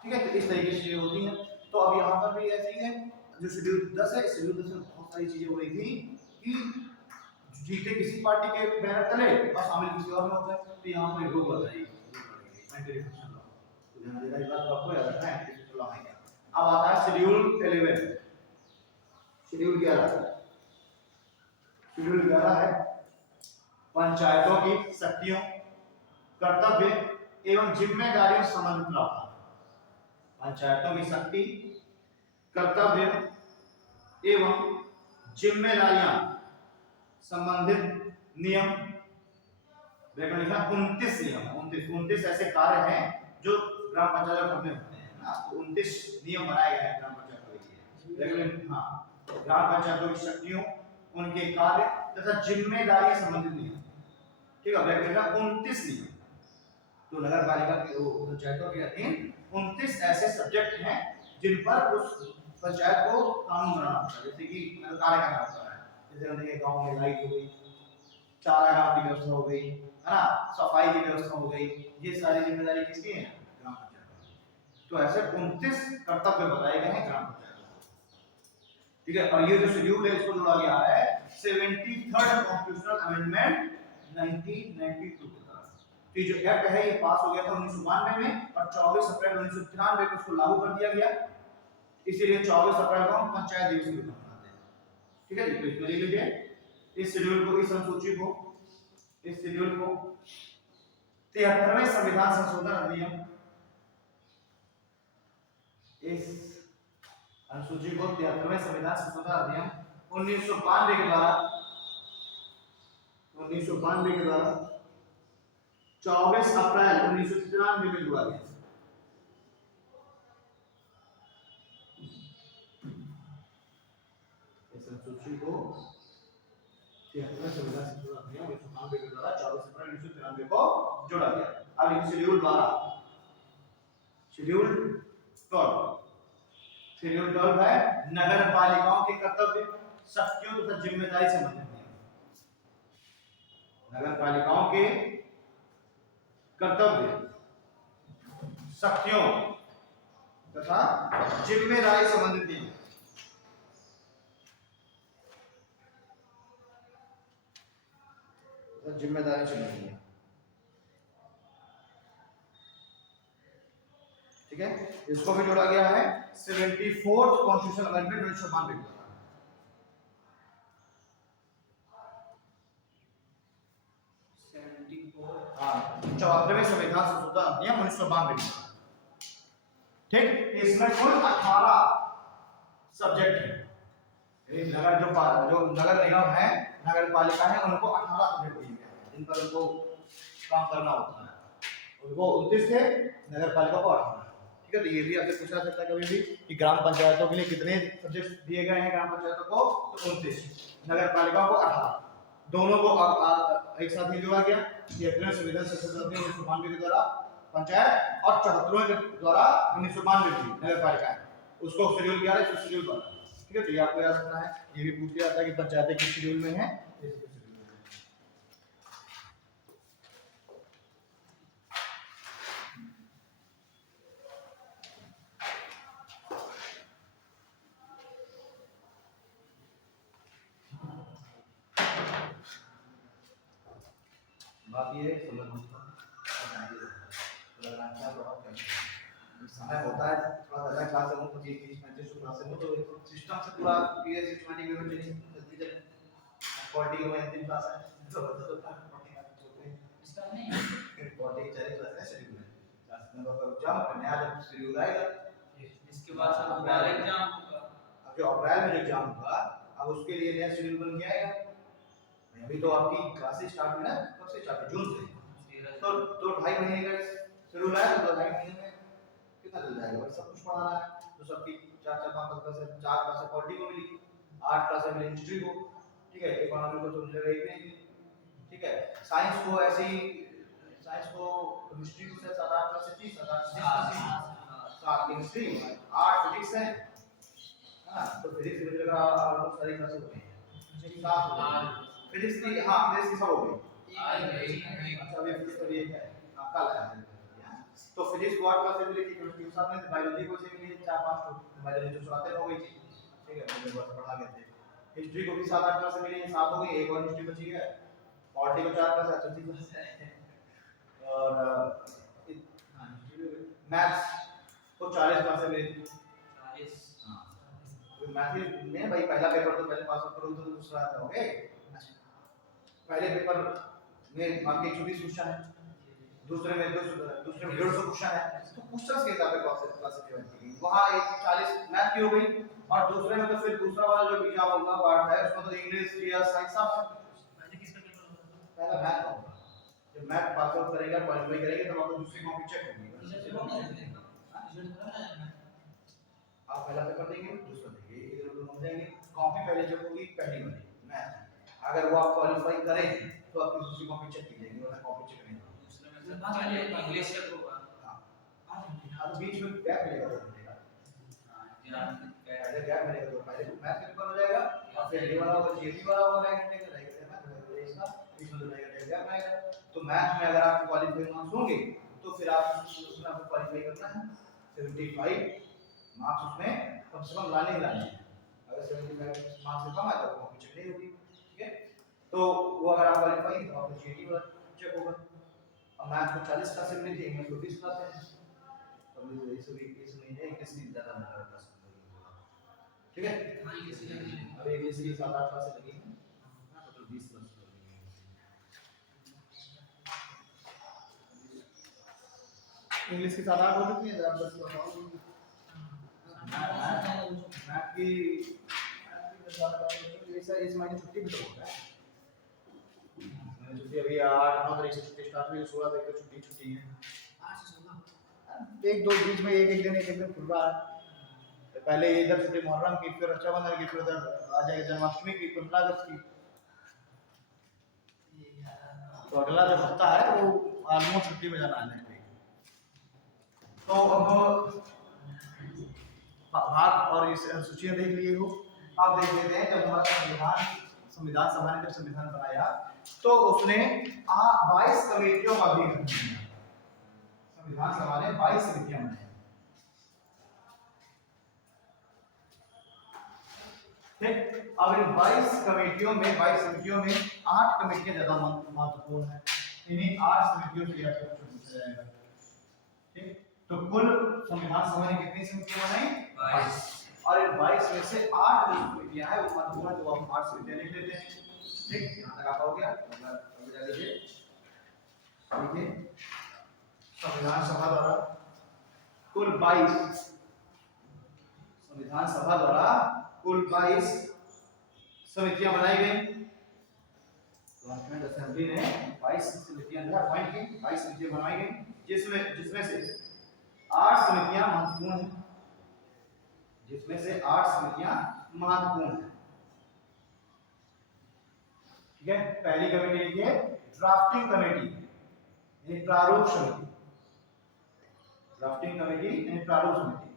ठीक है, तो इस तरीके से होती है। तो अब यहाँ पर भी ऐसी है, जो शेड्यूल 10 है, शेड्यूल 10 में बहुत सारी चीजें हो रही थी कि जीते किसी पार्टी के बैनर तले और शामिल किसी और में होता है, तो यहाँ पर रोक लग जाएगी, एंटी डिफेक्शन लॉ, तो ध्यान देना इस बात को, आपको याद रखना है एंटी डिफेक्शन लॉ है क्या। अब आता है शेड्यूल 11, शेड्यूल 11, शेड्यूल 11 है पंचायतों की शक्तियों, कर्तव्य एवं जिम्मेदारियों से संबंधित प्रावधान। पंचायतों की शक्ति, कर्तव्य एवं जिम्मेदारियां संबंधित नियम, 29 नियम, 29 ऐसे कार्य हैं जो ग्राम पंचायत में होते हैं ना, तो 29 नियम बनाए गए हैं ग्राम पंचायतों के लिए। हाँ, ग्राम पंचायतों की शक्तियों, उनके कार्य तथा जिम्मेदारियां संबंधित नियम, ठीक है, 29 नियम, तो नगर पालिका के पंचायतों के अधीन 29 ऐसे सब्जेक्ट हैं जिन पर उस पंचायत को कानून बनाना होता है, जैसे कि कार्य करना होता है, जैसे हमने गांव में लाइट हो गई, चारागाह की व्यवस्था हो गई, है ना, सफाई की व्यवस्था हो गई, ये सारी जिम्मेदारी किसकी है, ग्राम पंचायत। तो ऐसे 29 कर्तव्य बताए गए हैं ग्राम पंचायत, ठीक है। और ये जो शेड्यूल है इसको जोड़ा गया है 73rd कॉन्स्टिट्यूशनल अमेंडमेंट 1992 के तहत। तो जो एक्ट है ये पास हो गया था 1992 में और 24 अप्रैल 1993 को इसको लागू कर दिया गया, इसीलिए 24 अप्रैल को हम पंचायत दिवस के रूप में मनाते हैं। ठीक है, तो इसमें लिख लीजिए इस शेड्यूल को, इस अनुसूची को, इस शेड्यूल को 73वें संविधान संशोधन अधिनियम, इस अनुसूची को 73वें संविधान संशोधन अधिनियम 1992 के द्वारा 1992 के द्वारा 24 अप्रैल 1993 में जोड़ा गया। इस अनुसूची को 73 संविधान संशोधन अधिनियम 1992 के द्वारा 24 अप्रैल 1993 को जोड़ा गया। अब शेड्यूल 12, शेड्यूल 12 है नगर पालिकाओं के कर्तव्य, शक्तियों तथा जिम्मेदारी संबंधित नियम। नगर पालिकाओं के कर्तव्य, शक्तियों तथा जिम्मेदारी संबंधित नियम। जिम्मेदारी संबंधित नियम, ठीक है। इसको भी जोड़ा गया है 74th कॉन्स्टिट्यूशन अमेंडमेंट 1992 में। 74वें संविधान संशोधन अधिनियम 1992 में, ठीक। इसमें कुल 18 सब्जेक्ट है। नगर जो नगर निगम है, नगर पालिका है, उनको 18 सब्जेक्ट दिए गए हैं जिन पर उनको काम करना होता है। उनको 29 थे, नगर पालिका को 18, ठीक है। तो ये भी आपसे पूछा सकता है कभी भी कि ग्राम पंचायतों के लिए कितने सब्जेक्ट दिए गए हैं ग्राम पंचायतों को, तो 29, नगर पालिकाओं को 18। दोनों को एक साथ ही जोड़ा गया। 73वें संविधान संशोधन अधिनियम 1992 के द्वारा पंचायत और 74वें के द्वारा 1992 की नगर पालिका है, उसको शेड्यूल किया है, शेड्यूल 12, ठीक है। तो ये आपको याद रखना है। ये भी पूछ लिया जाता है कि पंचायतें किस शेड्यूल में है। बात ये है समय होता है थोड़ा ज़्यादा क्लास में 25-30-35 क्लास में, तो सिस्टम से पूरा क्लियर सिस्टमैटिक वे में जल्दी चले। 40 में अंतिम क्लास है तो बता दो 40 क्लास है शेड्यूल में। क्लास नंबर पर एग्जाम नया जब शेड्यूल आएगा, इसके बाद अप्रैल एग्जाम होगा। अब जो अप्रैल में जो एग्जाम होगा, अब उसके लिए नया शेड्यूल बन के आएगा। अभी तो आपकी क्लासेस स्टार्ट हुई ना, कब से स्टार्ट हुई? जून से। तो 2.5 महीने का शेड्यूल आया, तो 2.5 महीने में कितना चल जाएगा भाई? सब कुछ पढ़ाना है तो सबकी 4-5 क्लासेस, 4 क्लासेस पॉलिटी को मिली, 8 क्लासेस मिली हिस्ट्री को, ठीक है। इकोनॉमी को तो मिल रही है, ठीक है। साइंस को ऐसे ही, साइंस को हिस्ट्री को से 7-8 क्लासेस थी, 7 केमिस्ट्री, 8 फिजिक्स है, हां। तो फिजिक्स में लगा ऑलमोस्ट सारी क्लासेस होती हैं, 7 फिजिक्स की, हां फिजिक्स की सब हो गई। अच्छा अभी फिजिक्स का भी एक है, कल है। तो फिजिक्स को 8 क्लास मिली थी, केमिस्ट्री के साथ में बायोलॉजी को से मिली 4-5 तो बायोलॉजी तो शुरुआत हो गई थी, ठीक है। मैंने बस पढ़ा गए थे। हिस्ट्री को भी 7-8 क्लास मिली, 7 हो गई, एक और हिस्ट्री बची है। पॉलिटी को 4 क्लास, चौथी क्लास है। और हां मैथ्स को 40 क्लास मिली थी, 40, हां। तो मैथ में भाई पहला पेपर तो पहले पास करो तो दूसरा आता होगे। पहले पेपर में आपके 120 क्वेश्चन है, दूसरे में 150 क्वेश्चन है, तो क्वेश्चंस के हिसाब से क्लासिफाई की। वहां एक 40 मैथ की हो गई, और दूसरे में तो फिर दूसरा वाला जो एग्जाम होगा पार्ट है, उसमें तो इंग्लिश या साइंस सब। पहले किसका पेपर होगा? पहला मैथ का होगा। जब मैथ पास आउट करेगा, क्वालीफाई करेगा, तब आपको दूसरी कॉपी चेक होगी। आप पहला पेपर देंगे, दूसरा देंगे, इधर उधर हो जाएंगे। कॉपी पहले चेक होगी, पहली वाली मैथ, अगर वो आप क्वालीफाई करें तो आपकी दूसरी कॉपी चेक की जाएगी, वरना कॉपी चेक नहीं होगी। पहले इंग्लिश चेक होगा, हां तो बीच में गैप मिलेगा 2 घंटे का, पहले गैप मिलेगा तो पहले मैथ पेपर हो जाएगा, और फिर ये वाला होगा, जीएसटी वाला होगा 1 घंटे का, रहेगा मैथ इसका बीच में 2 घंटे गैप आएगा। तो मैथ में अगर आप क्वालीफाई मार्क्स होंगे तो फिर आप उसमें आपको क्वालीफाई करना है, 75 मार्क्स उसमें कम से कम लाने ही लाने हैं। अगर 75 मार्क्स से कम आए तो कॉपी चेक नहीं होगी, ठीक है। तो वो अगर आप क्वालीफाई तो आपको जीएसटी वाला चेक होगा। और मैथ को 40 क्लास मिली थी, इंग्लिश को 20 क्लास है, तो इस महीने इंग्लिश की ज़्यादा नंबर क्लास ठीक है। अब इंग्लिश की 7-8 क्लास लगी हैं, तो 20 क्लास लगेंगे। इंग्लिश की 7-8 हो चुकी है, 10 बताओ। मैथ की इस महीने छुट्टी भी तो होता है, छुट्टी अभी 8-9 तारीख से छुट्टी स्टार्ट हुई, 16 तारीख को छुट्टी है। 8 से 16 एक दो बीच में एक एक दिन खुल रहा है। तो पहले इधर छुट्टी मुहर्रम की, फिर रक्षाबंधन की, फिर उधर आ जाएगी जन्माष्टमी की, 15 अगस्त की। तो अगला जो हफ्ता है वो ऑलमोस्ट छुट्टी में जाना है नेक्स्ट वीक। तो अब भाग और इस सूचियां देख लिए हो। आप देख लेते हैं, जब हमारा संविधान सभा ने जब संविधान बनाया तो उसने 22 कमेटियों का भी गठन किया। संविधान सभा ने 22 समितियां बनाई। ठीक, अब इन 22 कमेटियों में 22 समितियों में 8 कमेटियां ज्यादा महत्वपूर्ण है। इन्हीं 8 समितियों से यह क्वेश्चन पूछा जाएगा। ठीक, तो कुल संविधान सभा ने कितनी समितियां बनाई? 22। और इन 22 में से 8 जो समितियां हैं वो महत्वपूर्ण, जो हम 8 समितियां लिख लेते हैं। ठीक, यहां तक आपका हो गया। अब जा लीजिए, देखिए संविधान सभा द्वारा कुल 22 संविधान सभा द्वारा कुल 22 समितियां बनाई गई। गवर्नमेंट असेंबली ने 22 समितियां अपॉइंट की, 22 समितियां बनाई गई, जिसमें से 8 समितियां महत्वपूर्ण हैं, जिसमें से 8 समितियां महत्वपूर्ण हैं। ठीक है, पहली कमेटी लिखिए ड्राफ्टिंग कमेटी यानी प्रारूप समिति। ड्राफ्टिंग कमेटी यानी प्रारूप समिति,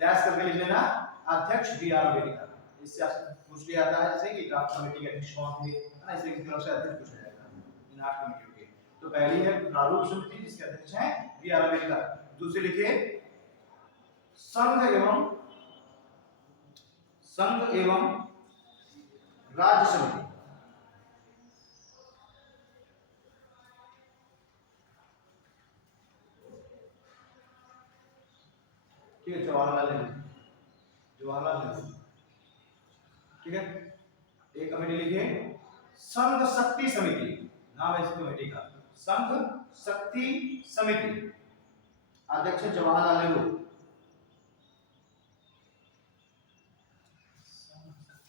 डैश करके लिख लेना अध्यक्ष बी.आर. अम्बेडकर। इससे पूछ लिया जाता है जैसे कि ड्राफ्ट कमेटी के अध्यक्ष कौन थे, है ना, इसलिए किसी तरह से अध्यक्ष पूछा जाएगा इन 8 कमेटियों के। तो पहली है प्रारूप समिति जिसके अध्यक्ष हैं बी.आर. अम्बेडकर। दूसरी लिखिए संघ एवं राज्य समिति। ठीक है, जवाहरलाल नेहरू। ठीक है, एक कमेटी लिखिए संघ शक्ति समिति, नाम है इस कमेटी का, संघ शक्ति समिति, अध्यक्ष जवाहरलाल नेहरू।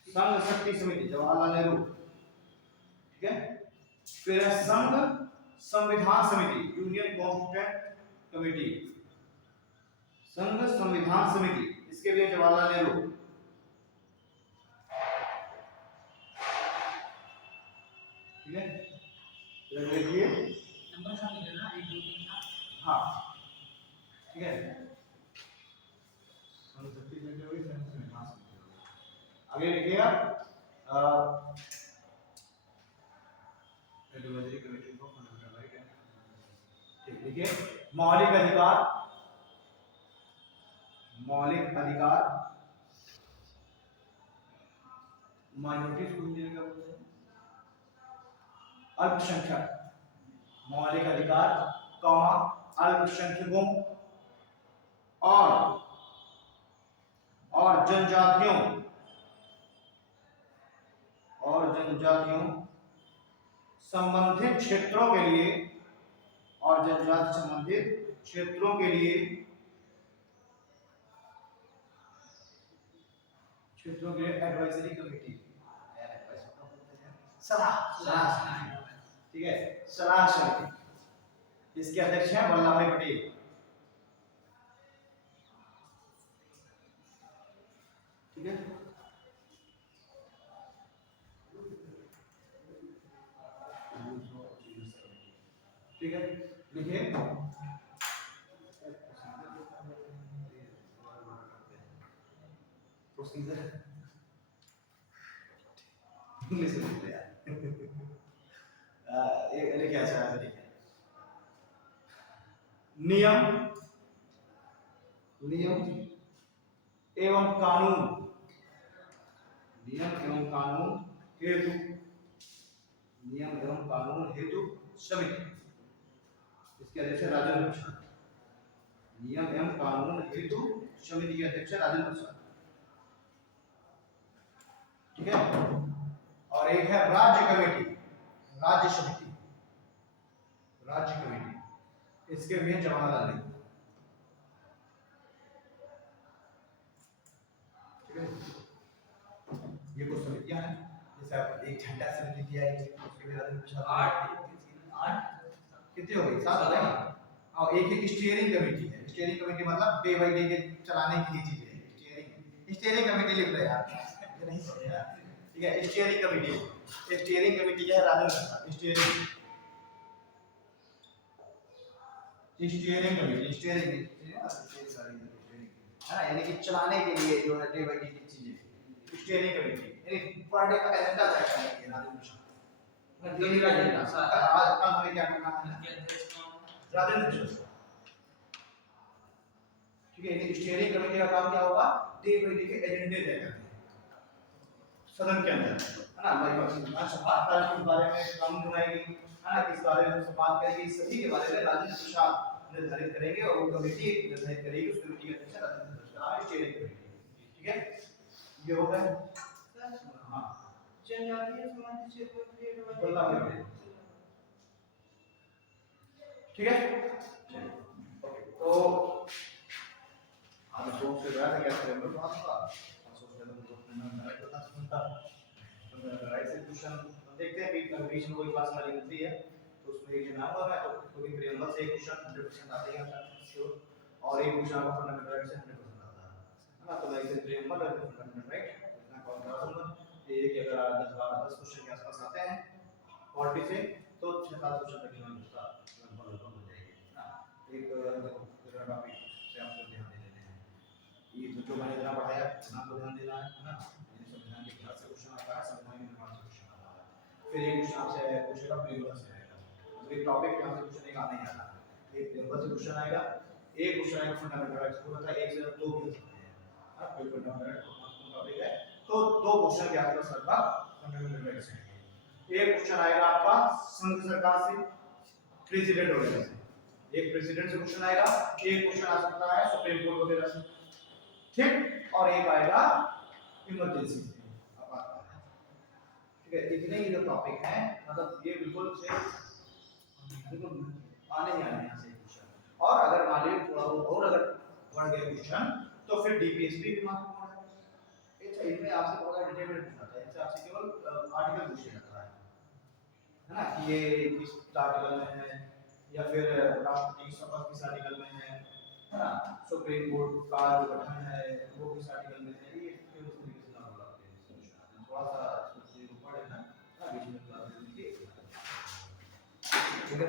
संघ शक्ति समिति जवाहरलाल नेहरू। ठीक है, फिर संघ संविधान समिति, यूनियन कॉन्स्टिट्यूएंट कमेटी, संघ संविधान समिति, इसके लिए जवाहरलाल नेहरू। ठीक है, देखिए नंबर साथ लिख लेना 1 2 3 4। हाँ, ठीक है, संघ शक्ति समिति होगी, संघ संविधान समिति होगी। आगे लिखिए advisory committee for fundamental right. ठीक, लिखिए मौलिक अधिकार माइनॉरिटीज को हिंदी में क्या बोलते हैं? अल्पसंख्यक, मौलिक अधिकार कौमा अल्पसंख्यकों और जनजातियों संबंधित क्षेत्रों के लिए और जनजाति संबंधित क्षेत्रों के लिए एडवाइजरी कमेटी, सलाह। ठीक है, सलाह समिति, इसके अध्यक्ष हैं वल्लभ भाई पटेल। ठीक है, ठीक है, लिखिए प्रोसीजर इंग्लिश में लिखते हैं ये लिखिए, अच्छा लिखिए नियम एवं कानून हेतु समिति, इसके अध्यक्ष राजेंद्र प्रसाद। नियम एवं कानून हेतु समिति के अध्यक्ष राजेंद्र प्रसाद। ठीक है, और एक है राज्य कमेटी, राज्य कमेटी, इसके भी जवाहरलाल नेहरू। ठीक है, ये कुछ समितियां हैं, उसका एक झंडा समिति आएगी, उसके भी राजन प्रसाद आठ कितनी हो गई? 7 हो गई। और एक स्टीयरिंग कमेटी है। स्टीयरिंग कमेटी मतलब डे बाय डे के चलाने की चीजें। स्टीयरिंग कमेटी लिख लो यार, ये नहीं समझ यार। ठीक है, स्टीयरिंग कमेटी। स्टीयरिंग कमेटी क्या है? Rajendra Prasad. Steering committee, steering है ना, यानी कि चलाने के लिए जो है डे बाय डे की चीजें। स्टीयरिंग कमेटी यानी पर डे का एजेंडा तय करने के लिए राजेंद्र प्रसाद। डेली का एजेंडा, आज कल हमें क्या करना है? राजेंद्र प्रसाद। ठीक है, स्टीयरिंग कमेटी का काम क्या होगा? डे बाय डे के एजेंडे तय करने सदन के अंदर, है ना। भाई सभा के बारे में कानून बनाएगी, है ना, किस बारे में बात करेगी, सभी के बारे में राजेंद्र प्रसाद निर्धारित करेंगे और वो कमेटी निर्धारित करेगी। उस कमेटी का अध्यक्ष राजेंद्र प्रसाद, स्टीयरिंग कमेटी। ठीक है, ये हो गया। हां, जनजातीय समाज क्षेत्र के बदला में, ठीक है। ओके, तो आज तो से रहा है क्या करें हम बात का सोच रहे थे ग्रुप में ना पता सुनता ऐसे क्वेश्चन देखते हैं। बीच में कोई क्लास वाली मिलती है तो उसमें ये नाम होगा तो कोई प्रियम्बल से एक क्वेश्चन 100% आते हैं श्योर, और एक क्वेश्चन आपका फंडामेंटल राइट से 100% आता है ना। तो मैं इसे प्रियम्बल और फंडामेंटल राइट इतना कॉल करा दूंगा। ये कि अगर 10 क्वेश्चन के आसपास आते हैं 40 से तो 6-7 क्वेश्चन तक हम उसका लगभग हो जाएगी ना। एक टॉपिक से आपको ध्यान देना है, ये जो मैंने इतना पढ़ाया इतना आपको ध्यान देना है ना। संविधान के इतिहास से क्वेश्चन आता है, संविधान के निर्माण से क्वेश्चन आता है, फिर एक क्वेश्चन आपसे पूछेगा प्रियम्बल से आएगा, मतलब एक टॉपिक यहाँ से क्वेश्चन एक आने ही आना है। एक प्रियम्बल से क्वेश्चन आएगा, एक क्वेश्चन आएगा फंडामेंटल राइट्स को, मतलब एक से दो भी हो सकते हैं। हां, कोई फंडामेंटल राइट टॉपिक है तो दो क्वेश्चन के आसपास लगभग फंडामेंटल राइट्स आएंगे। एक क्वेश्चन आएगा आपका संघ सरकार से, प्रेसिडेंट वगैरह से, एक प्रेसिडेंट से क्वेश्चन आएगा, एक क्वेश्चन आ सकता है सुप्रीम कोर्ट वगैरह से, ठीक, और एक आएगा इमरजेंसी से आपातकाल। ठीक है, इतने ही जो टॉपिक हैं मतलब ये बिल्कुल से बिल्कुल आने ही आने से क्वेश्चन। और अगर मान लीजिए थोड़ा और अगर बढ़ गया क्वेश्चन तो फिर डीपीएसपी भी महत्वपूर्ण है। अच्छा, इनमें आपसे बहुत डिटेल में पूछा है, इससे आपसे केवल आर्टिकल पूछे जाता है ना, कि ये किस आर्टिकल में है या फिर राष्ट्रपति की शपथ किस आर्टिकल में है ना, सुप्रीम कोर्ट का जो गठन है वो किस आर्टिकल में है, ये उस तरीके से ना बोला थोड़ा सा पढ़ लेना बीच में, ठीक है।